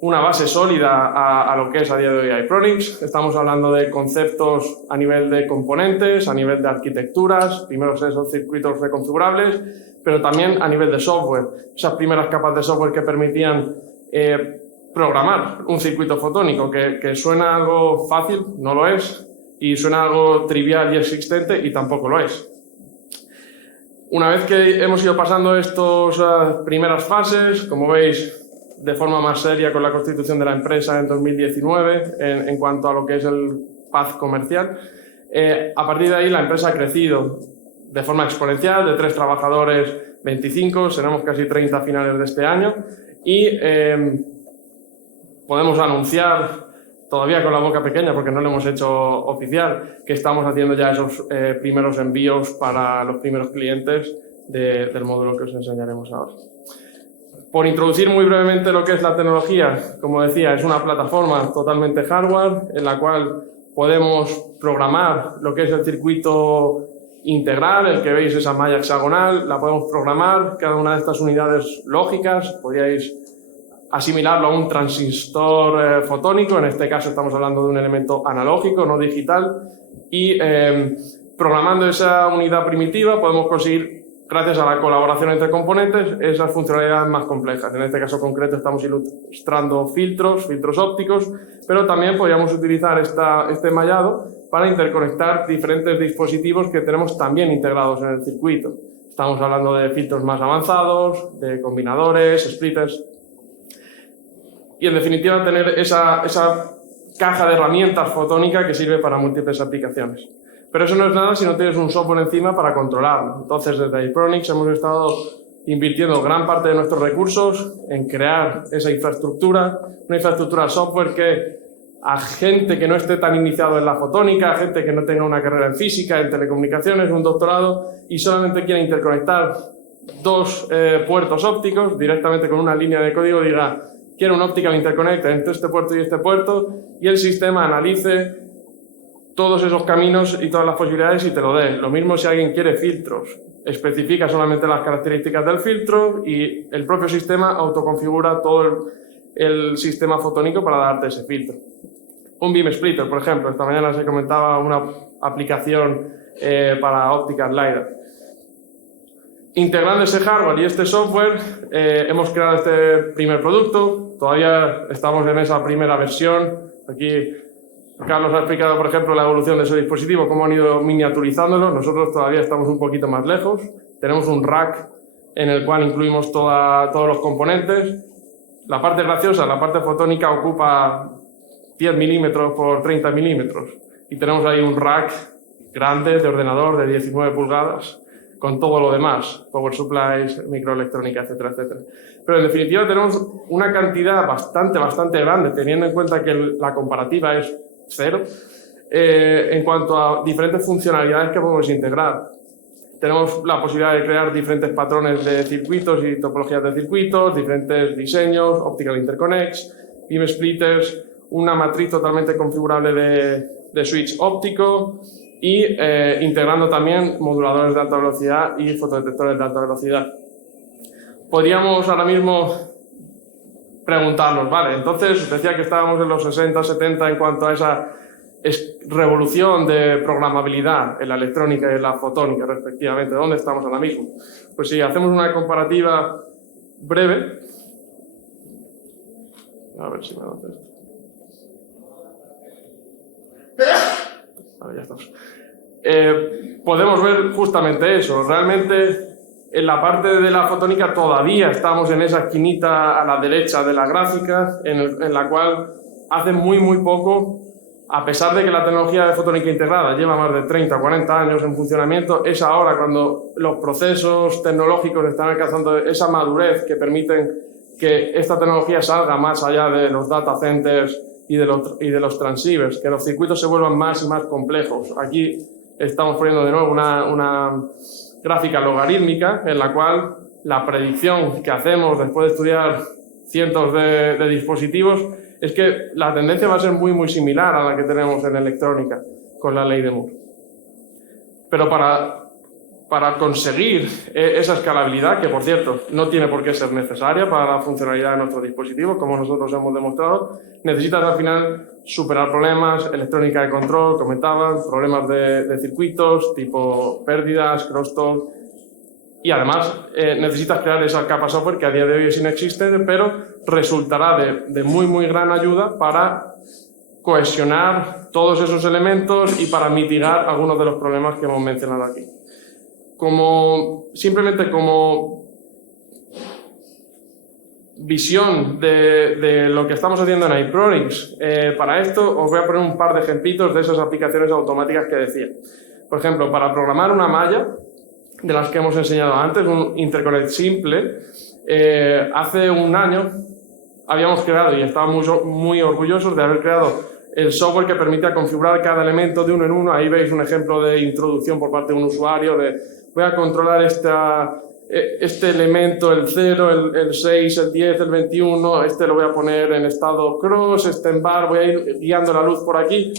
una base sólida a lo que es a día de hoy iPronics. Estamos hablando de conceptos a nivel de componentes, a nivel de arquitecturas, primero esos circuitos reconfigurables, pero también a nivel de software. Esas primeras capas de software que permitían programar un circuito fotónico, que suena algo fácil, no lo es. Y suena algo trivial y existente y tampoco lo es. Una vez que hemos ido pasando estas primeras fases, como veis, de forma más seria con la constitución de la empresa en 2019, en cuanto a lo que es el path comercial, a partir de ahí la empresa ha crecido de forma exponencial, de 3 trabajadores, 25, seremos casi 30 a finales de este año, y podemos anunciar, todavía con la boca pequeña porque no lo hemos hecho oficial, que estamos haciendo ya esos primeros envíos para los primeros clientes del módulo que os enseñaremos ahora. Por introducir muy brevemente lo que es la tecnología, como decía, es una plataforma totalmente hardware en la cual podemos programar lo que es el circuito integral, el que veis esa malla hexagonal, la podemos programar, cada una de estas unidades lógicas, podríais asimilarlo a un transistor fotónico, en este caso estamos hablando de un elemento analógico, no digital, y programando esa unidad primitiva podemos conseguir, gracias a la colaboración entre componentes, esas funcionalidades más complejas. En este caso concreto estamos ilustrando filtros ópticos, pero también podríamos utilizar este mallado para interconectar diferentes dispositivos que tenemos también integrados en el circuito. Estamos hablando de filtros más avanzados, de combinadores, splitters. Y en definitiva tener esa caja de herramientas fotónica que sirve para múltiples aplicaciones. Pero eso no es nada si no tienes un software encima para controlarlo. Entonces, desde Ipronics hemos estado invirtiendo gran parte de nuestros recursos en crear esa infraestructura, una infraestructura software que a gente que no esté tan iniciado en la fotónica, a gente que no tenga una carrera en física, en telecomunicaciones, un doctorado, y solamente quiera interconectar 2 puertos ópticos directamente con una línea de código, diga, quiero un optical interconnect entre este puerto y este puerto, y el sistema analice todos esos caminos y todas las posibilidades y te lo dé. Lo mismo si alguien quiere filtros, especifica solamente las características del filtro y el propio sistema autoconfigura todo el sistema fotónico para darte ese filtro. Un beam splitter, por ejemplo, esta mañana se comentaba una aplicación para optical LiDAR. Integrando ese hardware y este software, hemos creado este primer producto. Todavía estamos en esa primera versión. Aquí Carlos ha explicado, por ejemplo, la evolución de ese dispositivo, cómo han ido miniaturizándolo. Nosotros todavía estamos un poquito más lejos. Tenemos un rack en el cual incluimos todos los componentes. La parte graciosa, la parte fotónica, ocupa 10 milímetros por 30 milímetros. Y tenemos ahí un rack grande de ordenador de 19 pulgadas con todo lo demás, power supplies, microelectrónica, etcétera, etcétera. Pero en definitiva tenemos una cantidad bastante grande, teniendo en cuenta que la comparativa es 0, en cuanto a diferentes funcionalidades que podemos integrar. Tenemos la posibilidad de crear diferentes patrones de circuitos y topologías de circuitos, diferentes diseños, optical interconnects, beam splitters, una matriz totalmente configurable de switch óptico y integrando también moduladores de alta velocidad y fotodetectores de alta velocidad. Podríamos ahora mismo preguntarnos, vale, entonces decía que estábamos en los 60, 70 en cuanto a esa revolución de programabilidad en la electrónica y en la fotónica respectivamente. ¿Dónde estamos ahora mismo? Pues si hacemos una comparativa breve, a ver si me hace esto. Vale, ya estamos. Podemos ver justamente eso. Realmente en la parte de la fotónica todavía estamos en esa esquinita a la derecha de la gráfica en la cual hace muy poco, a pesar de que la tecnología de fotónica integrada lleva más de 30 o 40 años en funcionamiento, es ahora cuando los procesos tecnológicos están alcanzando esa madurez que permiten que esta tecnología salga más allá de los data centers y de los transceivers, que los circuitos se vuelvan más y más complejos. Aquí estamos poniendo de nuevo una gráfica logarítmica en la cual la predicción que hacemos después de estudiar cientos de dispositivos es que la tendencia va a ser muy similar a la que tenemos en electrónica con la ley de Moore. Pero para conseguir esa escalabilidad, que por cierto no tiene por qué ser necesaria para la funcionalidad de nuestro dispositivo, como nosotros hemos demostrado, necesitas al final superar problemas, electrónica de control, comentaban, problemas de circuitos, tipo pérdidas, crosstalk, y además necesitas crear esa capa software que a día de hoy es inexistente, pero resultará de muy gran ayuda para cohesionar todos esos elementos y para mitigar algunos de los problemas que hemos mencionado aquí. Simplemente como visión de lo que estamos haciendo en iPronix, para esto os voy a poner un par de ejemplitos de esas aplicaciones automáticas que decía. Por ejemplo, para programar una malla, de las que hemos enseñado antes, un interconnect simple, hace un año habíamos creado, y estábamos muy orgullosos de haber creado el software que permite configurar cada elemento de uno en uno. Ahí veis un ejemplo de introducción por parte de un usuario de voy a controlar este elemento, el 0, el 6, el 10, el 21, este lo voy a poner en estado cross, este en bar, voy a ir guiando la luz por aquí,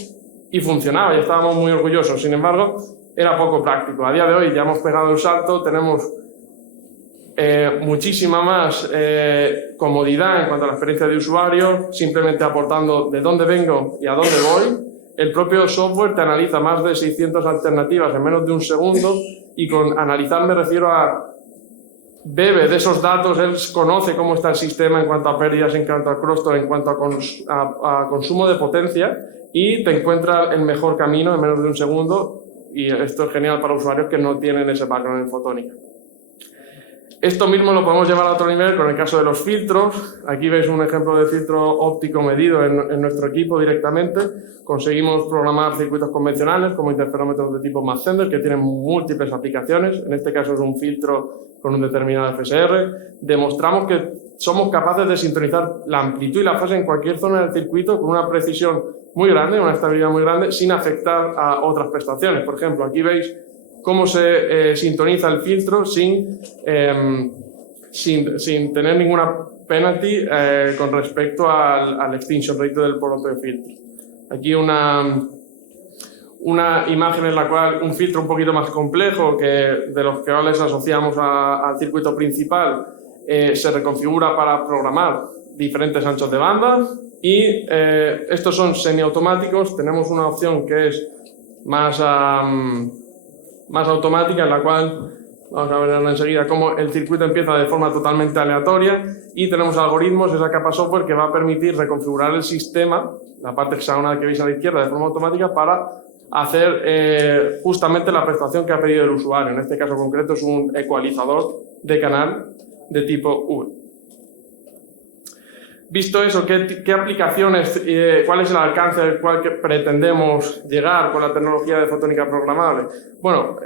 y funcionaba, y estábamos muy orgullosos. Sin embargo, era poco práctico. A día de hoy ya hemos pegado el salto, tenemos muchísima más comodidad en cuanto a la experiencia de usuario, simplemente aportando de dónde vengo y a dónde voy. El propio software te analiza más de 600 alternativas en menos de un segundo, y con analizar me refiero a bebe de esos datos, él conoce cómo está el sistema en cuanto a pérdidas, en cuanto a crosstalk, en cuanto a consumo de potencia, y te encuentra el mejor camino en menos de un segundo, y esto es genial para usuarios que no tienen ese background en fotónica. Esto mismo lo podemos llevar a otro nivel con el caso de los filtros. Aquí veis un ejemplo de filtro óptico medido en nuestro equipo directamente. Conseguimos programar circuitos convencionales como interferómetros de tipo Mach-Zehnder que tienen múltiples aplicaciones. En este caso es un filtro con un determinado FSR. Demostramos que somos capaces de sintonizar la amplitud y la fase en cualquier zona del circuito con una precisión muy grande, una estabilidad muy grande, sin afectar a otras prestaciones. Por ejemplo, aquí veis cómo se sintoniza el filtro sin tener ninguna penalty con respecto al extinction rate del propio filtro. Aquí una imagen en la cual un filtro un poquito más complejo que de los que ahora les asociamos al circuito principal se reconfigura para programar diferentes anchos de banda, y estos son semiautomáticos. Tenemos una opción que es más automática, en la cual vamos a ver enseguida cómo el circuito empieza de forma totalmente aleatoria, y tenemos algoritmos, esa capa software que va a permitir reconfigurar el sistema, la parte hexagonal que veis a la izquierda, de forma automática para hacer justamente la prestación que ha pedido el usuario. En este caso concreto es un ecualizador de canal de tipo V. Visto eso, ¿qué aplicaciones, cuál es el alcance al cual que pretendemos llegar con la tecnología de fotónica programable? Bueno,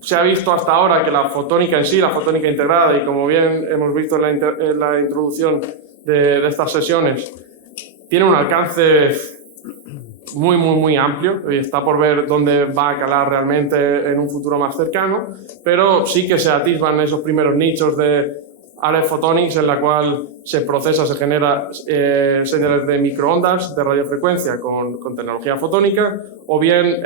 se ha visto hasta ahora que la fotónica en sí, la fotónica integrada, y como bien hemos visto en la introducción de estas sesiones, tiene un alcance muy amplio, y está por ver dónde va a calar realmente en un futuro más cercano, pero sí que se atisban esos primeros nichos de RF Photonics, en la cual se procesa, se genera señales de microondas de radiofrecuencia con tecnología fotónica, o bien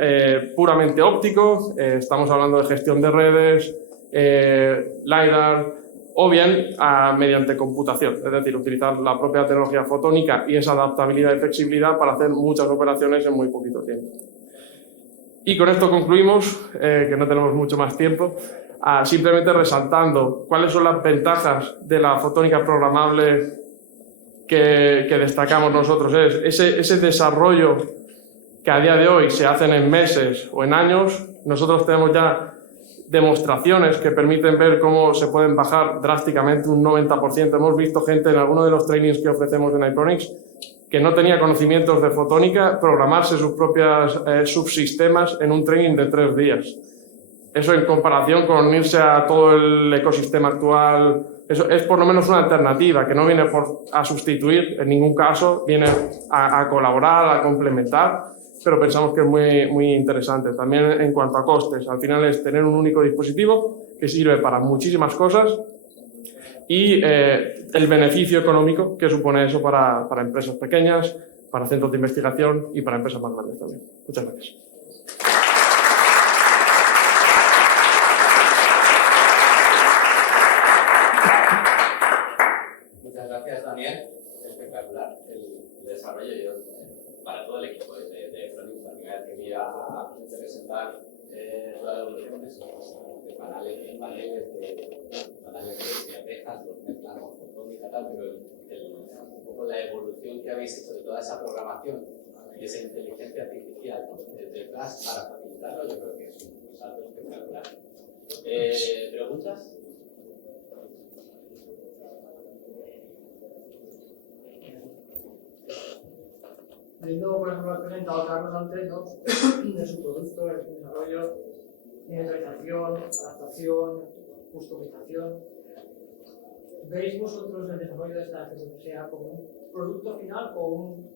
puramente óptico, estamos hablando de gestión de redes, LiDAR, o bien mediante computación, es decir, utilizar la propia tecnología fotónica y esa adaptabilidad y flexibilidad para hacer muchas operaciones en muy poquito tiempo. Y con esto concluimos, que no tenemos mucho más tiempo, simplemente resaltando cuáles son las ventajas de la fotónica programable que destacamos nosotros. Ese desarrollo que a día de hoy se hacen en meses o en años. Nosotros tenemos ya demostraciones que permiten ver cómo se pueden bajar drásticamente un 90%. Hemos visto gente en alguno de los trainings que ofrecemos en iPronix que no tenía conocimientos de fotónica programarse sus propios subsistemas en un training de 3 días. Eso en comparación con irse a todo el ecosistema actual, eso es por lo menos una alternativa que no viene a sustituir en ningún caso, viene a colaborar, a complementar, pero pensamos que es muy interesante. También en cuanto a costes, al final es tener un único dispositivo que sirve para muchísimas cosas y el beneficio económico que supone eso para empresas pequeñas, para centros de investigación y para empresas más grandes también. Muchas gracias. Muchas gracias, Daniel. Espectacular el desarrollo para todo el equipo de Pronix. La primera vez que vi a presentar todas las evoluciones de paneles de abejas, los mezclan con fotónica, tal, pero un poco la evolución que habéis hecho de toda esa programación y esa inteligencia artificial, ¿no?, detrás para facilitarlo, yo creo que es un salto espectacular. ¿Preguntas? Viendo, por ejemplo, lo que ha comentado Carlos antes, ¿no?, de su producto, el desarrollo, miniaturización, adaptación, customización. ¿Veis vosotros el desarrollo de esta FPGA como un producto final o un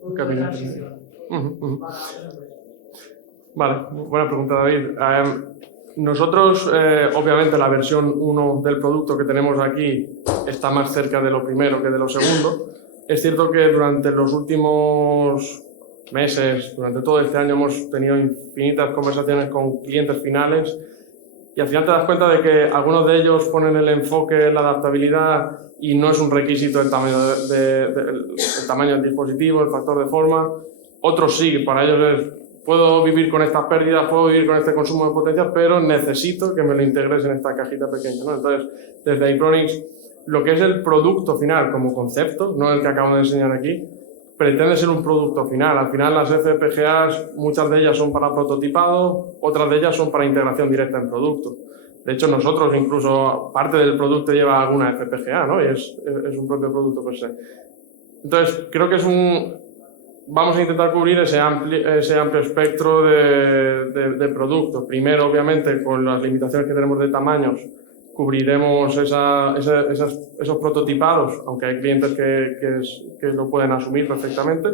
producto de transición para las empresas? Vale, buena pregunta, David. Nosotros, obviamente, la versión 1 del producto que tenemos aquí está más cerca de lo primero que de lo segundo. Es cierto que durante los últimos meses, durante todo este año, hemos tenido infinitas conversaciones con clientes finales y al final te das cuenta de que algunos de ellos ponen el enfoque en la adaptabilidad y no es un requisito el tamaño, el tamaño del dispositivo, el factor de forma. Otros sí, para ellos es: puedo vivir con estas pérdidas, puedo vivir con este consumo de potencia, pero necesito que me lo integres en esta cajita pequeña, ¿no? Entonces, desde Itronix, lo que es el producto final como concepto, no el que acabo de enseñar aquí, pretende ser un producto final. Al final, las FPGAs, muchas de ellas son para prototipado, otras de ellas son para integración directa en producto. De hecho, nosotros incluso parte del producto lleva alguna FPGA, ¿no? Y es un propio producto per se. Entonces, creo que vamos a intentar cubrir ese amplio espectro de productos. Primero, obviamente, con las limitaciones que tenemos de tamaños, cubriremos esos prototipados, aunque hay clientes que lo pueden asumir perfectamente,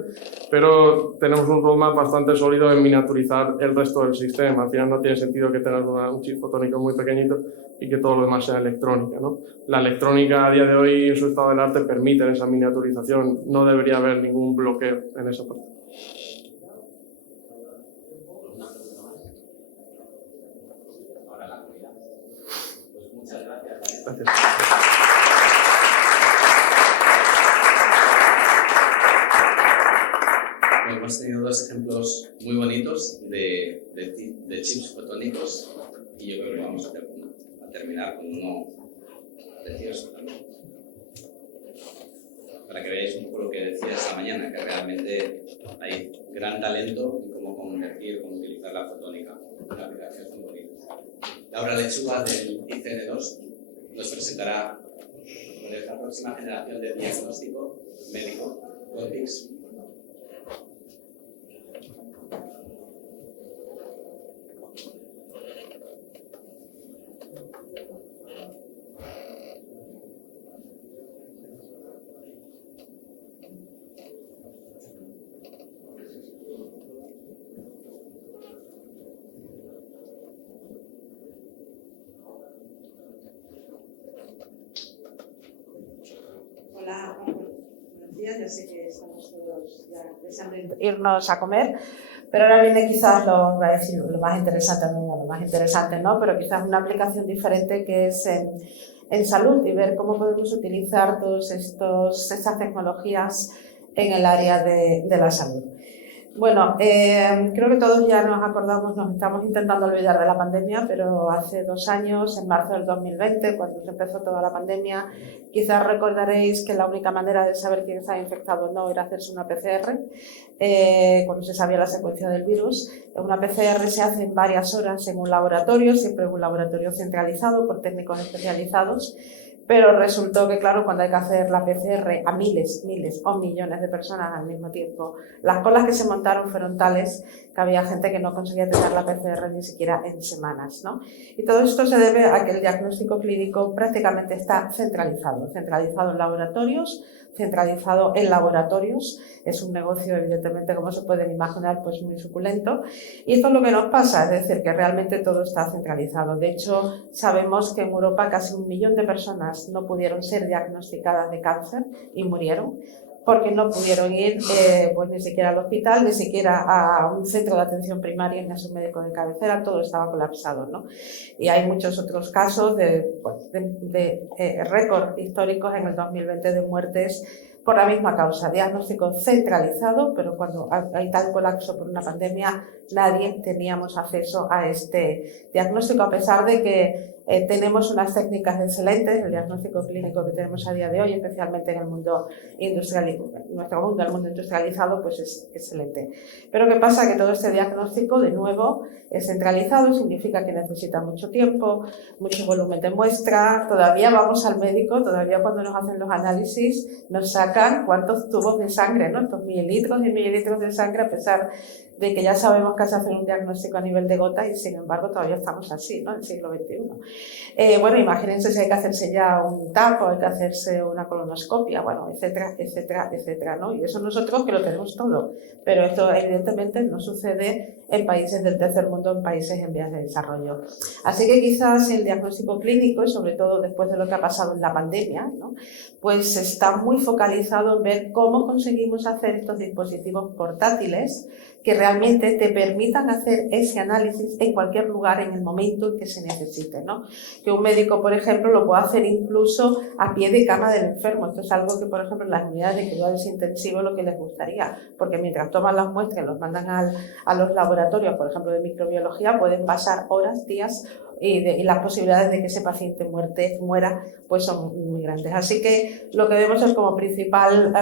pero tenemos un roadmap bastante sólido en miniaturizar el resto del sistema. Al final no tiene sentido que tengas un chip fotónico muy pequeñito y que todo lo demás sea electrónica, ¿no? La electrónica a día de hoy, en su estado del arte, permite esa miniaturización. No debería haber ningún bloqueo en esa parte. Gracias. Bueno, hemos tenido dos ejemplos muy bonitos de chips fotónicos y yo creo que vamos a terminar con uno precioso también. Para que veáis un poco lo que decía esta mañana, que realmente hay gran talento en cómo convertir, cómo utilizar la fotónica. Una aplicación muy bonita. Laura Lechuga del ICN2 nos presentará la próxima generación de diagnóstico médico con TICS. Hola, buenos días. Ya sé que estamos todos ya deseando irnos a comer, pero ahora viene quizás lo más interesante, ¿no? Pero quizás una aplicación diferente que es en salud y ver cómo podemos utilizar todas estas tecnologías en el área de la salud. Bueno, creo que todos ya nos acordamos, nos estamos intentando olvidar de la pandemia, pero hace 2 años, en marzo del 2020, cuando se empezó toda la pandemia, quizás recordaréis que la única manera de saber quién estaba infectado o no era hacerse una PCR, cuando se sabía la secuencia del virus. Una PCR se hace en varias horas en un laboratorio, siempre en un laboratorio centralizado por técnicos especializados. Pero resultó que, claro, cuando hay que hacer la PCR a miles o millones de personas al mismo tiempo, las colas que se montaron fueron tales que había gente que no conseguía tener la PCR ni siquiera en semanas, ¿no? Y todo esto se debe a que el diagnóstico clínico prácticamente está centralizado en laboratorios, es un negocio, evidentemente, como se pueden imaginar, pues muy suculento. Y esto es lo que nos pasa, es decir, que realmente todo está centralizado. De hecho, sabemos que en Europa casi 1 millón de personas no pudieron ser diagnosticadas de cáncer y murieron porque no pudieron ir pues ni siquiera al hospital, ni siquiera a un centro de atención primaria ni a su médico de cabecera, todo estaba colapsado, ¿no? Y hay muchos otros casos de récord históricos en el 2020 de muertes por la misma causa, diagnóstico centralizado, pero cuando hay tal colapso por una pandemia, nadie teníamos acceso a este diagnóstico, a pesar de que tenemos unas técnicas excelentes. El diagnóstico clínico que tenemos a día de hoy, especialmente en el mundo nuestro mundo, el mundo industrializado, pues es excelente. Pero ¿qué pasa? Que todo este diagnóstico, de nuevo, es centralizado, significa que necesita mucho tiempo, mucho volumen de muestra. Todavía vamos al médico, todavía cuando nos hacen los análisis nos sacan cuántos tubos de sangre, ¿no? Estos mililitros y mililitros de sangre, a pesar de que ya sabemos que se hace un diagnóstico a nivel de gota, y sin embargo todavía estamos así, ¿no? En el siglo XXI. Bueno, imagínense si hay que hacerse ya un TAP o hay que hacerse una colonoscopia, bueno, etcétera, etcétera, etcétera, ¿no? Y eso nosotros que lo tenemos todo, pero esto evidentemente no sucede en países del tercer mundo, en países en vías de desarrollo. Así que quizás el diagnóstico clínico, y sobre todo después de lo que ha pasado en la pandemia, ¿no?, pues está muy focalizado en ver cómo conseguimos hacer estos dispositivos portátiles que realmente te permitan hacer ese análisis en cualquier lugar, en el momento en que se necesite, ¿no? Que un médico, por ejemplo, lo pueda hacer incluso a pie de cama del enfermo. Esto es algo que, por ejemplo, en las unidades de cuidados intensivos lo que les gustaría, porque mientras toman las muestras y los mandan a los laboratorios, por ejemplo, de microbiología, pueden pasar horas, días, y las posibilidades de que ese paciente muera pues son muy grandes. Así que lo que vemos es como principal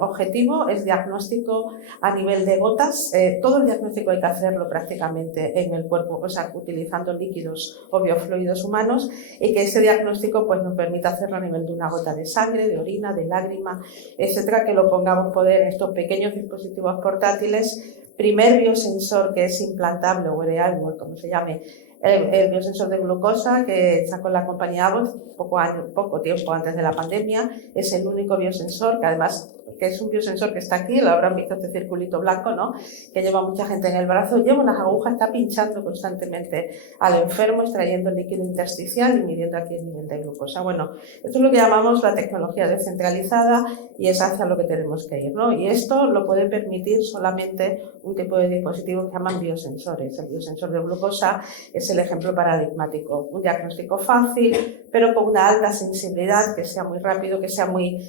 objetivo es diagnóstico a nivel de gotas. Todo el diagnóstico hay que hacerlo prácticamente en el cuerpo, o sea, utilizando líquidos o biofluidos humanos, y que ese diagnóstico pues nos permita hacerlo a nivel de una gota de sangre, de orina, de lágrima, etcétera, que lo pongamos poder en estos pequeños dispositivos portátiles. Primer biosensor que es implantable, o wearable, como se llame, el biosensor de glucosa que sacó la compañía Abbott poco tiempo antes de la pandemia. Es el único biosensor que además que es un biosensor que está aquí, lo habrán visto, este circulito blanco, ¿no?, que lleva mucha gente en el brazo, lleva unas agujas, está pinchando constantemente al enfermo, extrayendo el líquido intersticial y midiendo aquí el nivel de glucosa. Bueno, esto es lo que llamamos la tecnología descentralizada y es hacia lo que tenemos que ir, ¿no? Y esto lo puede permitir solamente un tipo de dispositivo que llaman biosensores. El biosensor de glucosa es el ejemplo paradigmático, un diagnóstico fácil, pero con una alta sensibilidad, que sea muy rápido, que sea muy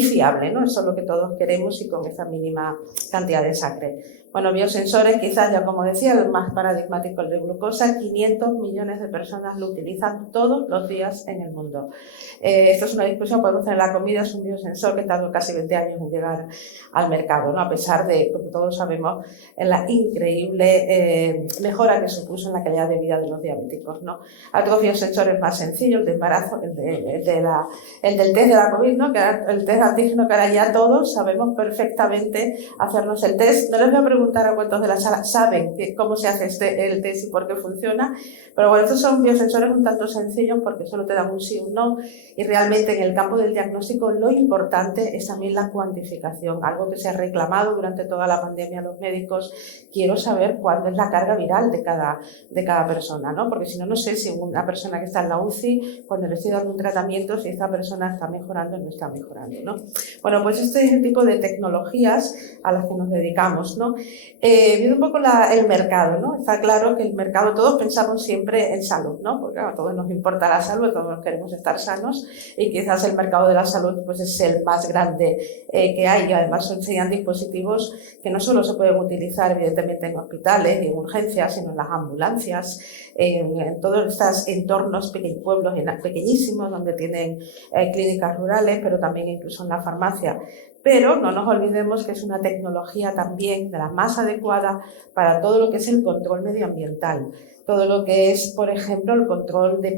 fiable, ¿no? Eso es lo que todos queremos, y con esa mínima cantidad de sangre. Bueno, biosensores, quizás ya como decía, el más paradigmático, el de glucosa. 500 millones de personas lo utilizan todos los días en el mundo. Esto es una discusión, podemos tener la comida, es un biosensor que tardó casi 20 años en llegar al mercado, ¿no?, a pesar de, como todos sabemos, la increíble mejora que supuso en la calidad de vida de los diabéticos, ¿no? Otros biosensores más sencillos, el de embarazo, el del test de la COVID, ¿no?, que el test de antígeno, que ahora ya todos sabemos perfectamente hacernos el test. No les voy a preguntar a cuántos de la sala saben cómo se hace el test y por qué funciona, pero bueno, estos son biosensores un tanto sencillos porque solo te dan un sí o un no, y realmente en el campo del diagnóstico lo importante es también la cuantificación, algo que se ha reclamado durante toda la pandemia a los médicos. Quiero saber cuándo es la carga viral de cada persona, ¿no? Porque si no, no sé si una persona que está en la UCI, cuando le estoy dando un tratamiento, si esta persona está mejorando o no está mejorando, ¿no? Bueno, pues este es el tipo de tecnologías a las que nos dedicamos, ¿no? Viendo un poco el mercado, ¿no? Está claro que el mercado, todos pensamos siempre en salud, ¿no? Porque a todos nos importa la salud, todos queremos estar sanos, y quizás el mercado de la salud pues es el más grande que hay, y además serían dispositivos que no solo se pueden utilizar evidentemente en hospitales y en urgencias, sino en las ambulancias, en todos estos entornos, pueblos pequeñísimos donde tienen clínicas rurales, pero también incluso en la farmacia. Pero no nos olvidemos que es una tecnología también de la más adecuada para todo lo que es el control medioambiental, todo lo que es, por ejemplo, el control de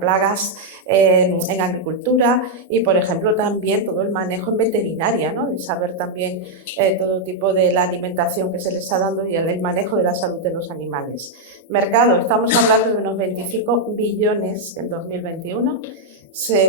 plagas en agricultura, y, por ejemplo, también todo el manejo en veterinaria, ¿no?, de saber también todo tipo de la alimentación que se les está dando y el manejo de la salud de los animales. Mercado, estamos hablando de unos 25 billones en 2021,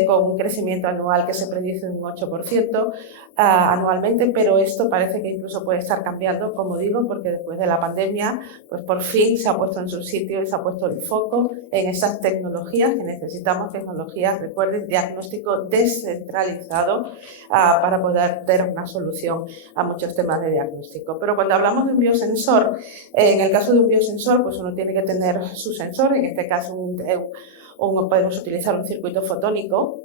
con un crecimiento anual que se predice de un 8% anualmente, pero esto parece que incluso puede estar cambiando, como digo, porque después de la pandemia, pues por fin se ha puesto en su sitio y se ha puesto el foco en esas tecnologías que necesitamos, tecnologías, recuerden, diagnóstico descentralizado para poder dar una solución a muchos temas de diagnóstico. Pero cuando hablamos de un biosensor, en el caso de un biosensor, pues uno tiene que tener su sensor, en este caso podemos utilizar un circuito fotónico,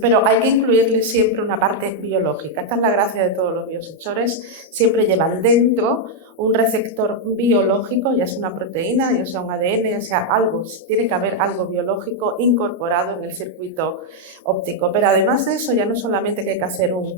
pero hay que incluirle siempre una parte biológica. Esta es la gracia de todos los biosensores, siempre llevan dentro un receptor biológico, ya sea una proteína, ya sea un ADN, ya sea algo, tiene que haber algo biológico incorporado en el circuito óptico. Pero además de eso, ya no solamente que hay que hacer un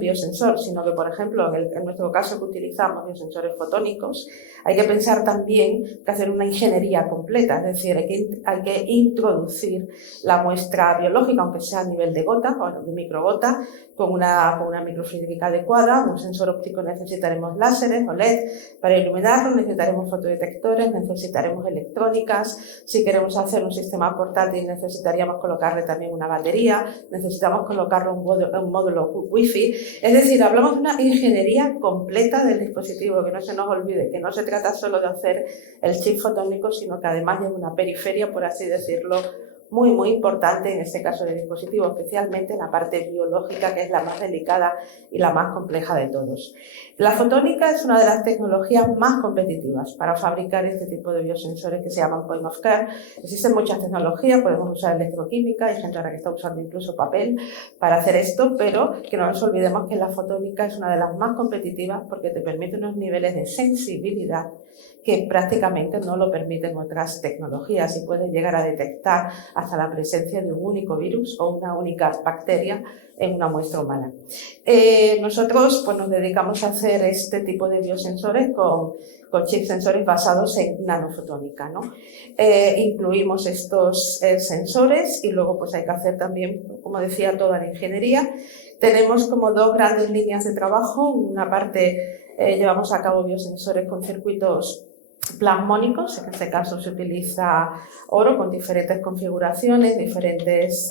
biosensor, sino que, por ejemplo, en nuestro caso que utilizamos biosensores fotónicos, hay que pensar también que hacer una ingeniería completa, es decir, hay que introducir la muestra biológica, aunque sea a nivel de gota o de microgota, con una microfluidica adecuada. Un sensor óptico necesitaremos láseres o LED para iluminarlo, necesitaremos fotodetectores, necesitaremos electrónicas. Si queremos hacer un sistema portátil necesitaríamos colocarle también una batería, necesitamos colocarle un módulo Wi-Fi. Es decir, hablamos de una ingeniería completa del dispositivo, que no se nos olvide, que no se trata solo de hacer el chip fotónico, sino que además es una periferia, por así decirlo, muy, muy importante en este caso de dispositivo, especialmente la parte biológica, que es la más delicada y la más compleja de todos. La fotónica es una de las tecnologías más competitivas para fabricar este tipo de biosensores que se llaman point of care. Existen muchas tecnologías, podemos usar electroquímica, hay gente ahora que está usando incluso papel para hacer esto, pero que no nos olvidemos que la fotónica es una de las más competitivas porque te permite unos niveles de sensibilidad que prácticamente no lo permiten otras tecnologías y pueden llegar a detectar hasta la presencia de un único virus o una única bacteria en una muestra humana. Nosotros pues, nos dedicamos a hacer este tipo de biosensores con chip sensores basados en nanofotónica, ¿no? Incluimos estos sensores y luego pues hay que hacer también, como decía, toda la ingeniería. Tenemos como dos grandes líneas de trabajo. Una parte llevamos a cabo biosensores con circuitos plasmónicos, en este caso se utiliza oro con diferentes configuraciones, diferentes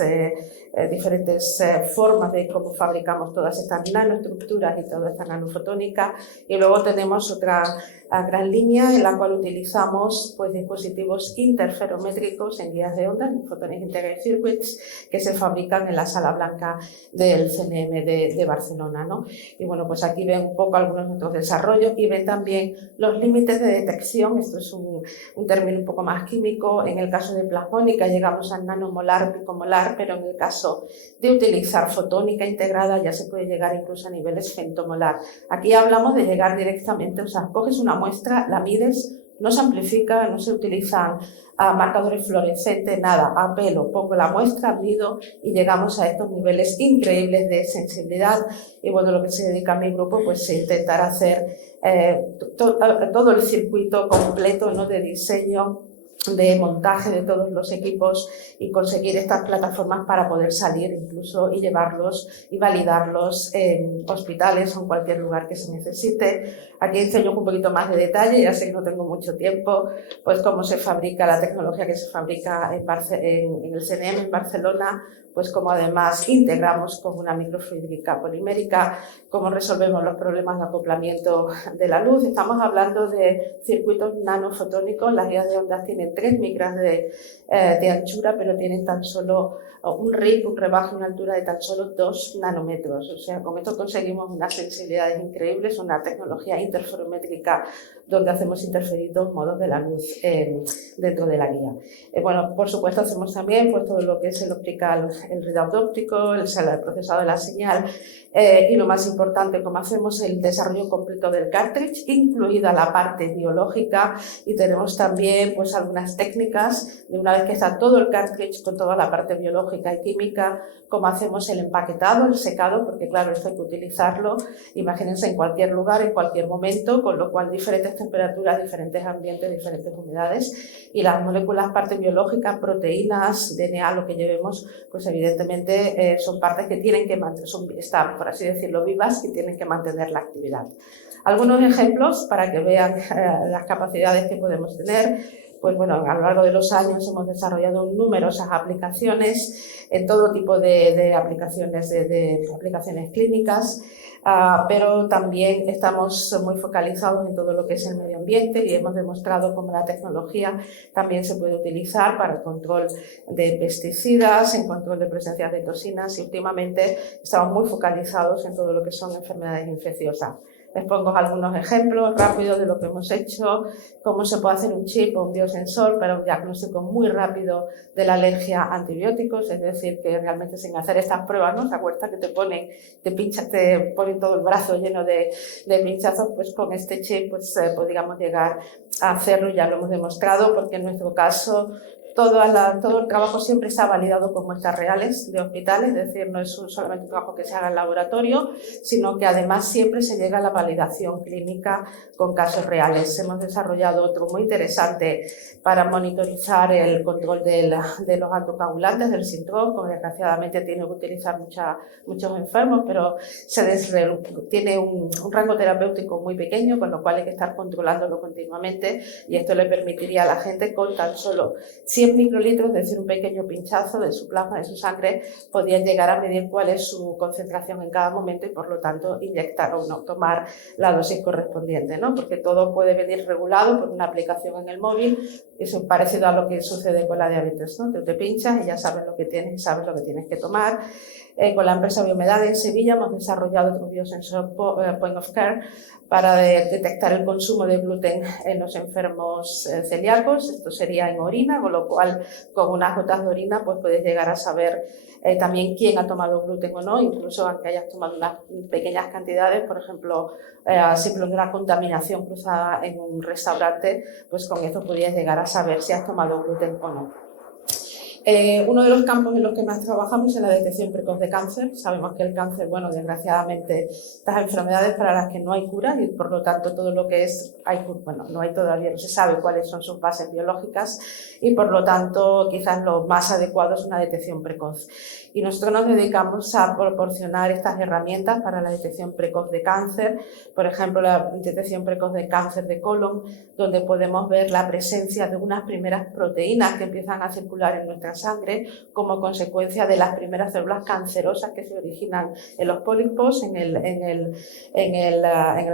formas de cómo fabricamos todas estas nanoestructuras y toda esta nanofotónica. Y luego tenemos otra gran línea en la cual utilizamos pues, dispositivos interferométricos en guías de ondas, en Photonic Integrated Circuits, que se fabrican en la Sala Blanca del CNM de Barcelona, ¿no? Y bueno, pues aquí ven un poco algunos de nuestros desarrollos y ven también los límites de detección. Esto es un término un poco más químico. En el caso de plasmónica llegamos al nanomolar, picomolar, pero en el caso de utilizar fotónica integrada ya se puede llegar incluso a niveles femtomolar. Aquí hablamos de llegar directamente, o sea, coges una muestra, la mides, no se amplifica, no se utilizan marcadores fluorescentes, nada, a pelo, pongo la muestra, mido y llegamos a estos niveles increíbles de sensibilidad. Y bueno, lo que se dedica a mi grupo pues es intentar hacer todo el circuito completo, ¿no?, de diseño, de montaje de todos los equipos y conseguir estas plataformas para poder salir incluso y llevarlos y validarlos en hospitales o en cualquier lugar que se necesite. Aquí enseño un poquito más de detalle, ya sé que no tengo mucho tiempo, pues cómo se fabrica la tecnología que se fabrica en el CNM en Barcelona, pues cómo además integramos con una microfluidica polimérica, cómo resolvemos los problemas de acoplamiento de la luz. Estamos hablando de circuitos nanofotónicos, las guías de ondas tienen 3 micras de anchura, pero tienen tan solo un RIP, un rebaje, una altura de tan solo 2 nanómetros. O sea, con esto conseguimos unas sensibilidades increíbles, una tecnología interferométrica donde hacemos interferir 2 modos de la luz dentro de la guía. Bueno, por supuesto hacemos también pues, todo lo que es el optical, el readout óptico, el procesado de la señal y lo más importante, como hacemos el desarrollo completo del cartridge, incluida la parte biológica, y tenemos también pues, algunas técnicas de una vez que está todo el cartridge con toda la parte biológica y química, cómo hacemos el empaquetado, el secado, porque claro, esto hay que utilizarlo, imagínense, en cualquier lugar, en cualquier momento, con lo cual diferentes temperaturas, diferentes ambientes, diferentes humedades, y las moléculas, parte biológica, proteínas, DNA, lo que llevemos, pues evidentemente son partes que tienen que estar, por así decirlo, vivas y tienen que mantener la actividad. Algunos ejemplos para que vean las capacidades que podemos tener. Pues bueno, a lo largo de los años hemos desarrollado numerosas aplicaciones en todo tipo de aplicaciones, de aplicaciones clínicas, pero también estamos muy focalizados en todo lo que es el medio ambiente y hemos demostrado cómo la tecnología también se puede utilizar para el control de pesticidas, en control de presencia de toxinas, y últimamente estamos muy focalizados en todo lo que son enfermedades infecciosas. Les pongo algunos ejemplos rápidos de lo que hemos hecho, cómo se puede hacer un chip o un biosensor para un diagnóstico muy rápido de la alergia a antibióticos, es decir, que realmente sin hacer estas pruebas, ¿no? ¿Te acuerdas que te ponen todo el brazo lleno de pinchazos? Pues con este chip pues podríamos llegar a hacerlo, ya lo hemos demostrado, porque en nuestro caso todo el trabajo siempre está validado con muestras reales de hospitales, es decir, no es solamente un trabajo que se haga en laboratorio, sino que además siempre se llega a la validación clínica con casos reales. Hemos desarrollado otro muy interesante para monitorizar el control de los anticoagulantes, del Sintrom, como desgraciadamente tiene que utilizar muchos enfermos, pero tiene un rango terapéutico muy pequeño, con lo cual hay que estar controlándolo continuamente, y esto le permitiría a la gente con tan solo 100 microlitros, es decir, un pequeño pinchazo de su plasma, de su sangre, podían llegar a medir cuál es su concentración en cada momento y, por lo tanto, inyectar o no tomar la dosis correspondiente, ¿no? Porque todo puede venir regulado por una aplicación en el móvil. Eso es parecido a lo que sucede con la diabetes, ¿no? Te pinchas y ya sabes lo que tienes y sabes lo que tienes que tomar. Con la empresa Biomedad en Sevilla hemos desarrollado otro biosensor Point of Care para detectar el consumo de gluten en los enfermos celíacos. Esto sería en orina, con lo cual con unas gotas de orina pues puedes llegar a saber también quién ha tomado gluten o no, incluso aunque hayas tomado unas pequeñas cantidades, por ejemplo, simplemente una contaminación cruzada en un restaurante, pues con esto podrías llegar a saber si has tomado gluten o no. Uno de los campos en los que más trabajamos es la detección precoz de cáncer. Sabemos que el cáncer, bueno, desgraciadamente, estas enfermedades para las que no hay cura y por lo tanto todo lo que no hay todavía, no se sabe cuáles son sus bases biológicas y por lo tanto quizás lo más adecuado es una detección precoz. Y nosotros nos dedicamos a proporcionar estas herramientas para la detección precoz de cáncer, por ejemplo, la detección precoz de cáncer de colon, donde podemos ver la presencia de unas primeras proteínas que empiezan a circular en nuestra sangre como consecuencia de las primeras células cancerosas que se originan en los pólipos, en el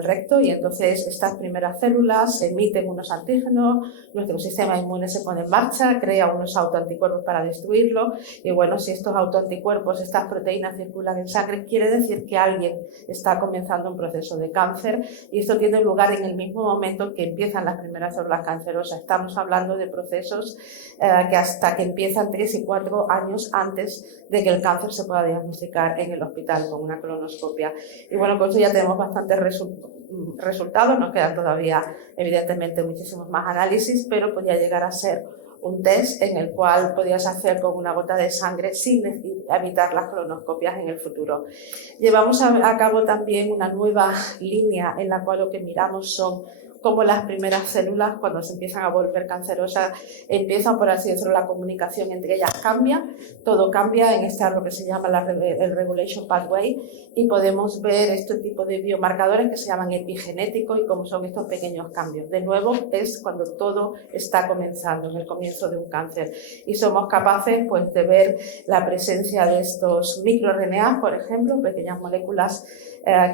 recto, y entonces estas primeras células emiten unos antígenos, nuestro sistema inmune se pone en marcha, crea unos autoanticuerpos para destruirlo, y bueno, si estos autoanticuerpos, estas proteínas circulan en sangre, quiere decir que alguien está comenzando un proceso de cáncer, y esto tiene lugar en el mismo momento que empiezan las primeras células cancerosas. Estamos hablando de procesos que hasta que empiezan 3 y 4 años antes de que el cáncer se pueda diagnosticar en el hospital con una colonoscopia. Y bueno, con eso ya tenemos bastantes resultados, nos quedan todavía evidentemente muchísimos más análisis, pero podría llegar a ser un test en el cual podías hacer con una gota de sangre sin evitar las colonoscopias en el futuro. Llevamos a cabo también una nueva línea en la cual lo que miramos son cómo las primeras células, cuando se empiezan a volver cancerosas, empiezan, por así decirlo, la comunicación entre ellas cambia, todo cambia en lo que se llama el Regulation Pathway, y podemos ver este tipo de biomarcadores que se llaman epigenéticos y cómo son estos pequeños cambios. De nuevo, es cuando todo está comenzando, en el comienzo de un cáncer, y somos capaces pues, de ver la presencia de estos microRNA, por ejemplo, pequeñas moléculas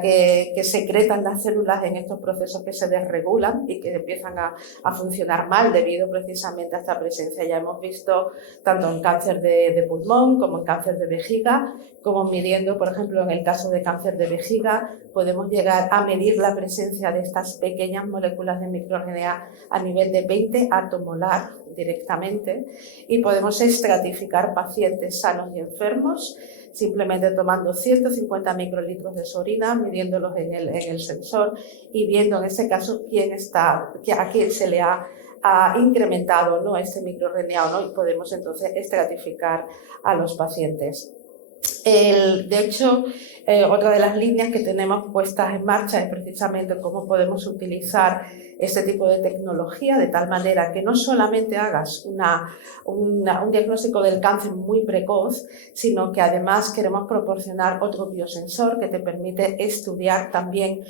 que secretan las células en estos procesos que se desregulan y que empiezan a funcionar mal debido precisamente a esta presencia. Ya hemos visto tanto en cáncer de pulmón como en cáncer de vejiga, como midiendo, por ejemplo, en el caso de cáncer de vejiga, podemos llegar a medir la presencia de estas pequeñas moléculas de microRNA a nivel de 20 attomolar directamente, y podemos estratificar pacientes sanos y enfermos simplemente tomando 150 microlitros de su orina, midiéndolos en el sensor y viendo en este caso a quién se le ha incrementado, ¿no?, este microRNA o no, y podemos entonces estratificar a los pacientes. De hecho, otra de las líneas que tenemos puestas en marcha es precisamente cómo podemos utilizar este tipo de tecnología de tal manera que no solamente hagas un diagnóstico del cáncer muy precoz, sino que además queremos proporcionar otro biosensor que te permite estudiar también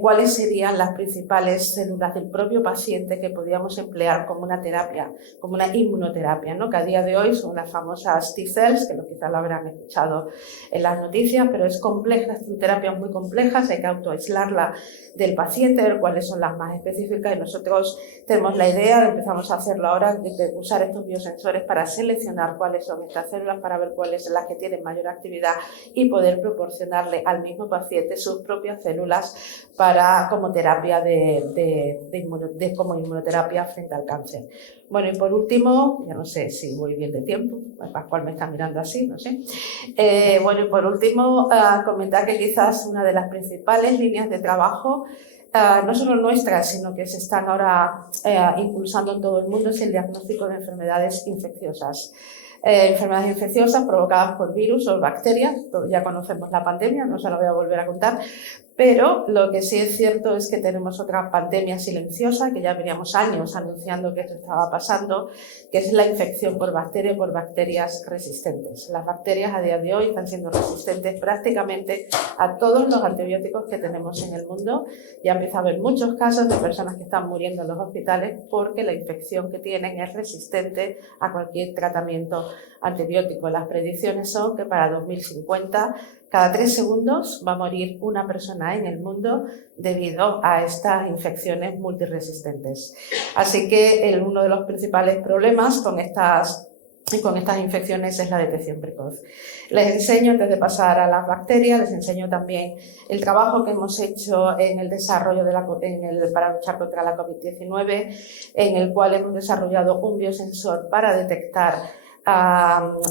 cuáles serían las principales células del propio paciente que podríamos emplear como una terapia, como una inmunoterapia, ¿no?, que a día de hoy son las famosas T-cells, que quizás lo habrán escuchado en las noticias, pero es compleja, son terapias muy complejas, hay que autoaislarla del paciente, ver cuáles son las más específicas, y nosotros tenemos la idea, empezamos a hacerlo ahora, de usar estos biosensores para seleccionar cuáles son estas células, para ver cuáles son las que tienen mayor actividad y poder proporcionarle al mismo paciente sus propias células como terapia como inmunoterapia frente al cáncer. Bueno, y por último, ya no sé si voy bien de tiempo, Pascual me está mirando así, no sé. Bueno, y por último, comentar que quizás una de las principales líneas de trabajo, no solo nuestras, sino que se están ahora impulsando en todo el mundo, es el diagnóstico de enfermedades infecciosas. Enfermedades infecciosas provocadas por virus o bacterias, ya conocemos la pandemia, no se la voy a volver a contar, pero lo que sí es cierto es que tenemos otra pandemia silenciosa, que ya veníamos años anunciando que esto estaba pasando, que es la infección por bacterias resistentes. Las bacterias a día de hoy están siendo resistentes prácticamente a todos los antibióticos que tenemos en el mundo. Ya empieza a haber muchos casos de personas que están muriendo en los hospitales porque la infección que tienen es resistente a cualquier tratamiento antibiótico. Las predicciones son que para 2050 cada 3 segundos va a morir una persona en el mundo debido a estas infecciones multiresistentes. Así que uno de los principales problemas con estas infecciones es la detección precoz. Les enseño, antes de pasar a las bacterias, les enseño también el trabajo que hemos hecho en el desarrollo para luchar contra la COVID-19, en el cual hemos desarrollado un biosensor para detectar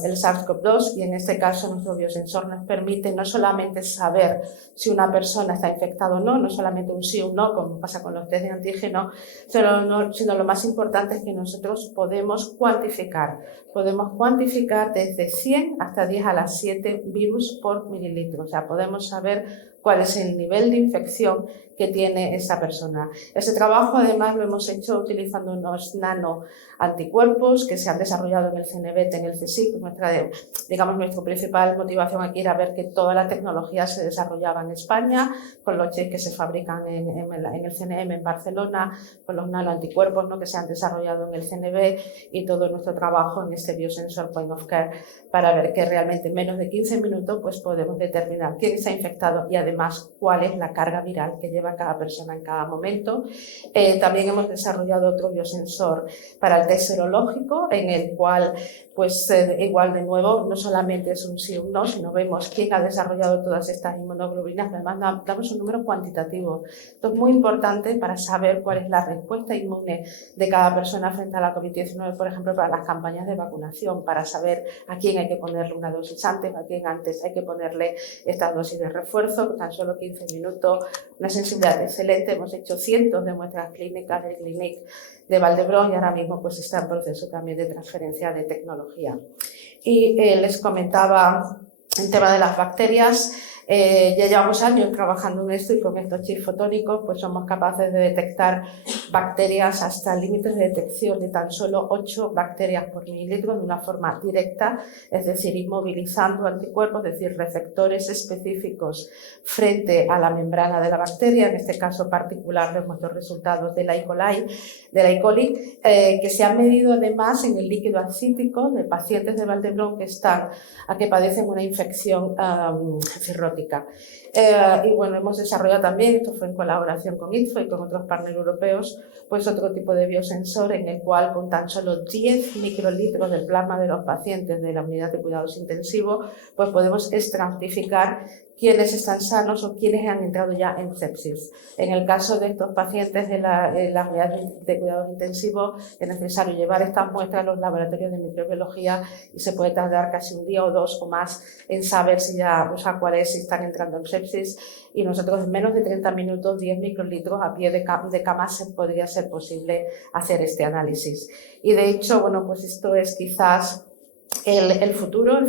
el SARS-CoV-2, y en este caso nuestro biosensor nos permite no solamente saber si una persona está infectada o no, no solamente un sí o un no, como pasa con los test de antígeno, sino lo más importante es que nosotros podemos cuantificar desde 100 hasta 10 a la 7 virus por mililitro, o sea, podemos saber cuál es el nivel de infección que tiene esa persona. Ese trabajo además lo hemos hecho utilizando unos nanoanticuerpos que se han desarrollado en el CNBT, en el CSIC. Nuestra principal motivación aquí era ver que toda la tecnología se desarrollaba en España, con los chips que se fabrican en el CNM en Barcelona, con los nanoanticuerpos, ¿no?, que se han desarrollado en el CNB, y todo nuestro trabajo en este biosensor Point of Care para ver que realmente en menos de 15 minutos pues podemos determinar quién está infectado y además cuál es la carga viral que lleva cada persona en cada momento. También hemos desarrollado otro biosensor para el test serológico, en el cual pues igual de nuevo no solamente es un sí o un no, sino vemos quién ha desarrollado todas estas inmunoglobulinas, pero además damos un número cuantitativo. Esto es muy importante para saber cuál es la respuesta inmune de cada persona frente a la COVID-19, por ejemplo, para las campañas de vacunación, para saber a quién hay que ponerle una dosis antes, a quién antes hay que ponerle esta dosis de refuerzo, tan solo 15 minutos, una sensibilidad excelente. Hemos hecho cientos de muestras clínicas del Clinic de Valdebrón y ahora mismo pues está en proceso también de transferencia de tecnología. Y les comentaba el tema de las bacterias. Ya llevamos años trabajando en esto, y con estos chips fotónicos pues somos capaces de detectar bacterias hasta límites de detección de tan solo 8 bacterias por mililitro de una forma directa, es decir, inmovilizando anticuerpos, es decir, receptores específicos frente a la membrana de la bacteria. En este caso particular vemos los resultados de la E. coli, que se han medido además en el líquido ascítico de pacientes de Valdebrón que padecen una infección cirrótica. Y bueno, hemos desarrollado también, esto fue en colaboración con ITFO y con otros partners europeos, pues otro tipo de biosensor en el cual con tan solo 10 microlitros del plasma de los pacientes de la unidad de cuidados intensivos pues podemos estratificar quiénes están sanos o quiénes han entrado ya en sepsis. En el caso de estos pacientes de la unidad de cuidados intensivos es necesario llevar estas muestras a los laboratorios de microbiología y se puede tardar casi un día o 2 o más en saber si están entrando en sepsis, y nosotros en menos de 30 minutos, 10 microlitros a pie de cama podría ser posible hacer este análisis. Y de hecho, bueno, pues esto es quizás el futuro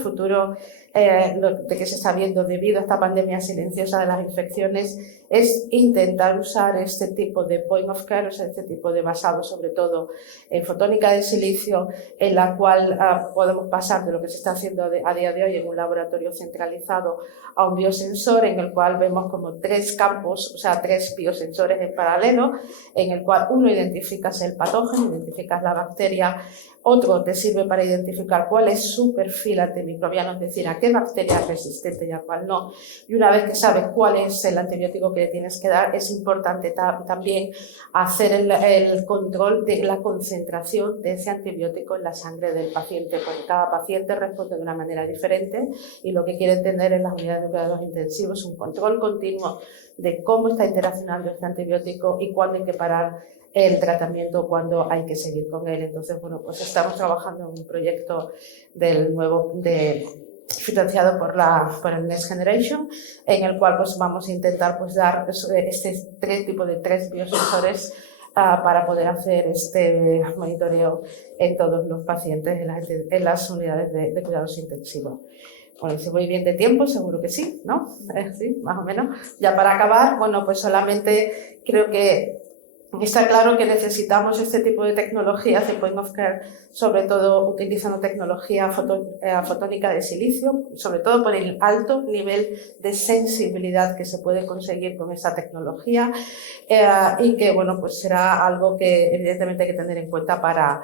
de que se está viendo debido a esta pandemia silenciosa de las infecciones, es intentar usar este tipo de point of care, o sea, este tipo de basado sobre todo en fotónica de silicio, en la cual podemos pasar de lo que se está haciendo a día de hoy en un laboratorio centralizado a un biosensor, en el cual vemos como 3 campos, o sea, 3 biosensores en paralelo, en el cual uno identificas el patógeno, identificas la bacteria, otro te sirve para identificar cuál es su perfil antimicrobiano, es decir, a a qué bacteria es resistente y a cuál no. Y una vez que sabes cuál es el antibiótico que le tienes que dar, es importante también hacer el control de la concentración de ese antibiótico en la sangre del paciente, porque cada paciente responde de una manera diferente y lo que quieren tener en las unidades de cuidados intensivos es un control continuo de cómo está interaccionando este antibiótico y cuándo hay que parar el tratamiento, cuándo hay que seguir con él. Entonces, bueno, pues estamos trabajando en un proyecto financiado por el Next Generation, en el cual pues vamos a intentar pues dar este tipo de 3 biosensores para poder hacer este monitoreo en todos los pacientes en las unidades de cuidados intensivos. Bueno, si voy bien de tiempo, seguro que sí, ¿no? Sí, más o menos. Ya para acabar, bueno, pues solamente creo que está claro que necesitamos este tipo de tecnologías de point of care, sobre todo utilizando tecnología fotónica de silicio, sobre todo por el alto nivel de sensibilidad que se puede conseguir con esta tecnología y que, bueno, pues será algo que evidentemente hay que tener en cuenta para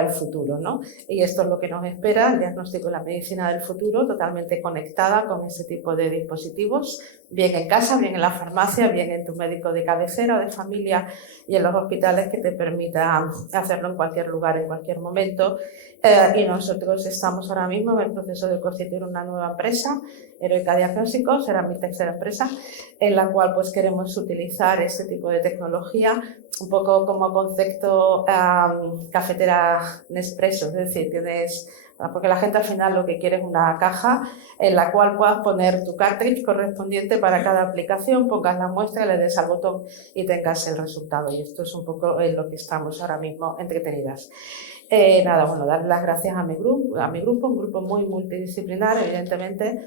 el futuro, ¿no? Y esto es lo que nos espera, el diagnóstico de la medicina del futuro, totalmente conectada con ese tipo de dispositivos, bien en casa, bien en la farmacia, bien en tu médico de cabecera o de familia y en los hospitales, que te permita hacerlo en cualquier lugar, en cualquier momento. Y nosotros estamos ahora mismo en el proceso de constituir una nueva empresa, Heroica Diagnósticos, será mi tercera empresa, en la cual pues queremos utilizar este tipo de tecnología un poco como concepto cafetera Nespresso, es decir, porque la gente al final lo que quiere es una caja en la cual puedas poner tu cartridge correspondiente para cada aplicación, pongas la muestra, le des al botón y tengas el resultado. Y esto es un poco en lo que estamos ahora mismo entretenidas. Nada, bueno, dar las gracias a mi grupo, un grupo muy multidisciplinar, evidentemente,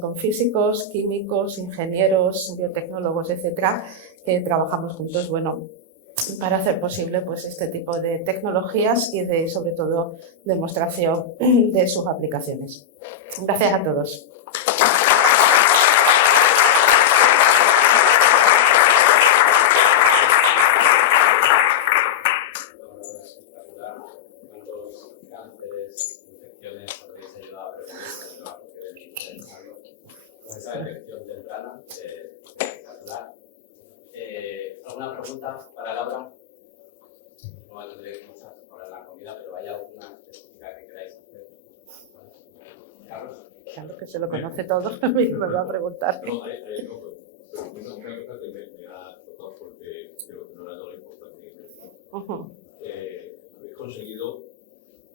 con físicos, químicos, ingenieros, biotecnólogos, etcétera, que trabajamos juntos, bueno, para hacer posible pues este tipo de tecnologías y sobre todo demostración de sus aplicaciones. Gracias a todos. Esa detección temprana espectacular. ¿Alguna pregunta para Laura? No vale de cosas ahora en la comida, pero ¿hay alguna específica que queráis hacer? Carlos. Claro que se lo conoce todo, me va a preguntar. No, hay una cosa que me ha tocado porque creo que no le ha dado la importancia que merece. Habéis conseguido,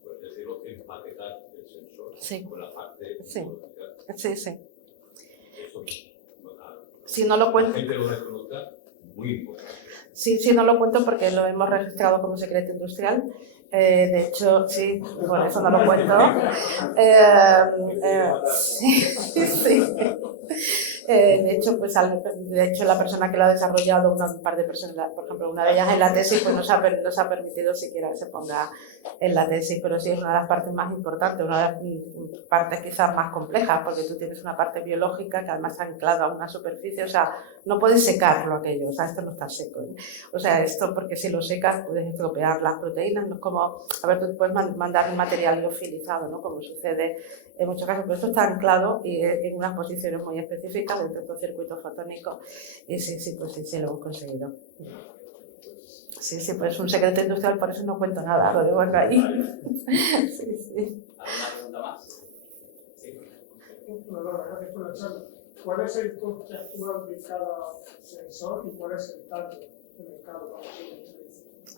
por decirlo, empaquetar el sensor con la parte biológica. Sí, sí. Eso, si no lo cuento, la gente lo desconozca, muy importante. Sí, no lo cuento porque lo hemos registrado como secreto industrial. De hecho, sí, por eso no lo cuento. Sí. De hecho, la persona que lo ha desarrollado, un par de personas, por ejemplo, una de ellas en la tesis, pues nos ha permitido siquiera que se ponga en la tesis, pero sí es una de las partes más importantes, una de las partes quizás más complejas, porque tú tienes una parte biológica que además está anclada a una superficie, o sea, no puedes secarlo aquello, o sea, esto no está seco, ¿eh? O sea, esto porque si lo secas puedes estropear las proteínas, no es como, a ver, tú puedes mandar un material liofilizado, ¿no? Como sucede en muchos casos, pero esto está anclado y en unas posiciones muy específicas dentro de estos circuitos fotónicos y sí, lo hemos conseguido. Sí, pues es un secreto industrial, por eso no cuento nada, lo dejo ahí. Sí. ¿Alguna pregunta más? Sí. Gracias por la charla. ¿Cuál es el coste actual de cada sensor y cuál es el target de mercado?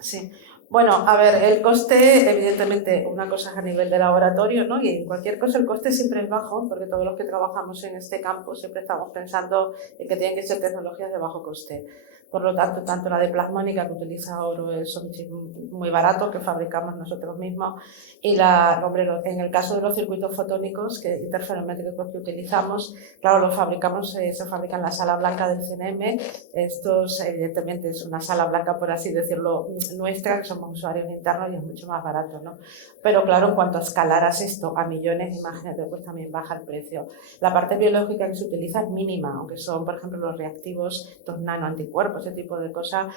Sí. Bueno, a ver, el coste, evidentemente, una cosa es a nivel de laboratorio, ¿no? Y en cualquier cosa el coste siempre es bajo, porque todos los que trabajamos en este campo siempre estamos pensando en que tienen que ser tecnologías de bajo coste. Por lo tanto la de plasmónica que utiliza oro son muy baratos, que fabricamos nosotros mismos. Y en el caso de los circuitos fotónicos interferométricos que utilizamos, claro, los fabricamos, se fabrica en la sala blanca del CNM. Estos, evidentemente, es una sala blanca, por así decirlo, nuestra, que somos usuarios internos y es mucho más barato, ¿no? Pero claro, en cuanto a escalaras esto a millones de imágenes, pues también baja el precio. La parte biológica que se utiliza es mínima, aunque son, por ejemplo, los reactivos, los nanoanticuerpos, pues ese tipo de cosas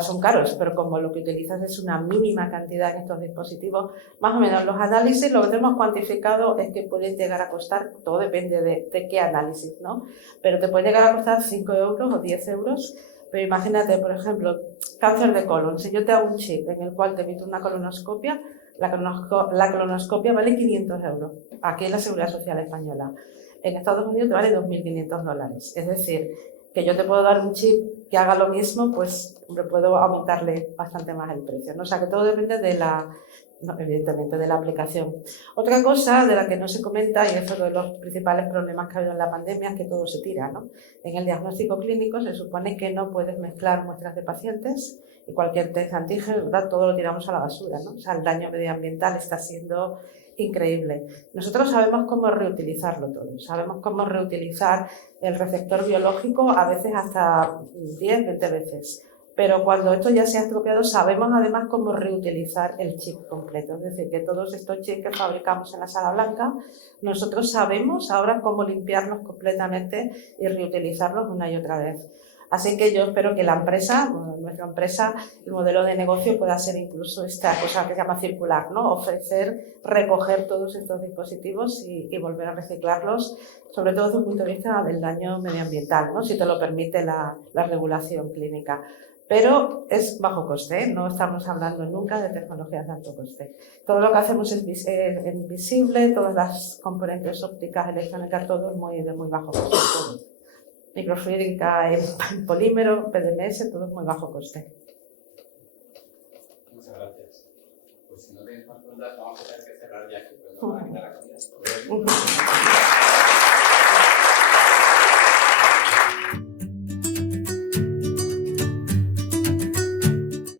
son caros, pero como lo que utilizas es una mínima cantidad en estos dispositivos, más o menos los análisis, lo que tenemos cuantificado es que pueden llegar a costar, todo depende de qué análisis, ¿no? Pero te puede llegar a costar 5 euros o 10 euros, pero imagínate, por ejemplo, cáncer de colon, si yo te hago un chip en el cual te emito una colonoscopia, la colonoscopia vale 500 euros, aquí en la Seguridad Social Española. En Estados Unidos te vale $2.500, es decir, que yo te puedo dar un chip que haga lo mismo, pues puedo aumentarle bastante más el precio, ¿no? O sea que todo depende de evidentemente de la aplicación. Otra cosa de la que no se comenta, y es uno de los principales problemas que ha habido en la pandemia, es que todo se tira, ¿no? En el diagnóstico clínico se supone que no puedes mezclar muestras de pacientes y cualquier test antígeno, ¿verdad? Todo lo tiramos a la basura, ¿no? O sea, el daño medioambiental está siendo increíble. Nosotros sabemos cómo reutilizarlo todo, sabemos cómo reutilizar el receptor biológico a veces hasta 10, 20 veces. Pero cuando esto ya se ha estropeado, sabemos además cómo reutilizar el chip completo. Es decir, que todos estos chips que fabricamos en la Sala Blanca, nosotros sabemos ahora cómo limpiarlos completamente y reutilizarlos una y otra vez. Así que yo espero que la empresa, nuestra empresa, el modelo de negocio pueda ser incluso esta cosa que se llama circular, ¿no? Ofrecer, recoger todos estos dispositivos y volver a reciclarlos, sobre todo desde un punto de vista del daño medioambiental, ¿no? Si te lo permite la regulación clínica. Pero es bajo coste, ¿eh? No estamos hablando nunca de tecnologías de alto coste. Todo lo que hacemos es invisible, todas las componentes ópticas, electrónicas, todo es de muy bajo coste. Todo. Microfluídica en polímero, PDMS, todo es muy bajo coste. Muchas gracias. Pues si no tenéis más preguntas, vamos a tener que cerrar ya aquí, pero nos van a quitar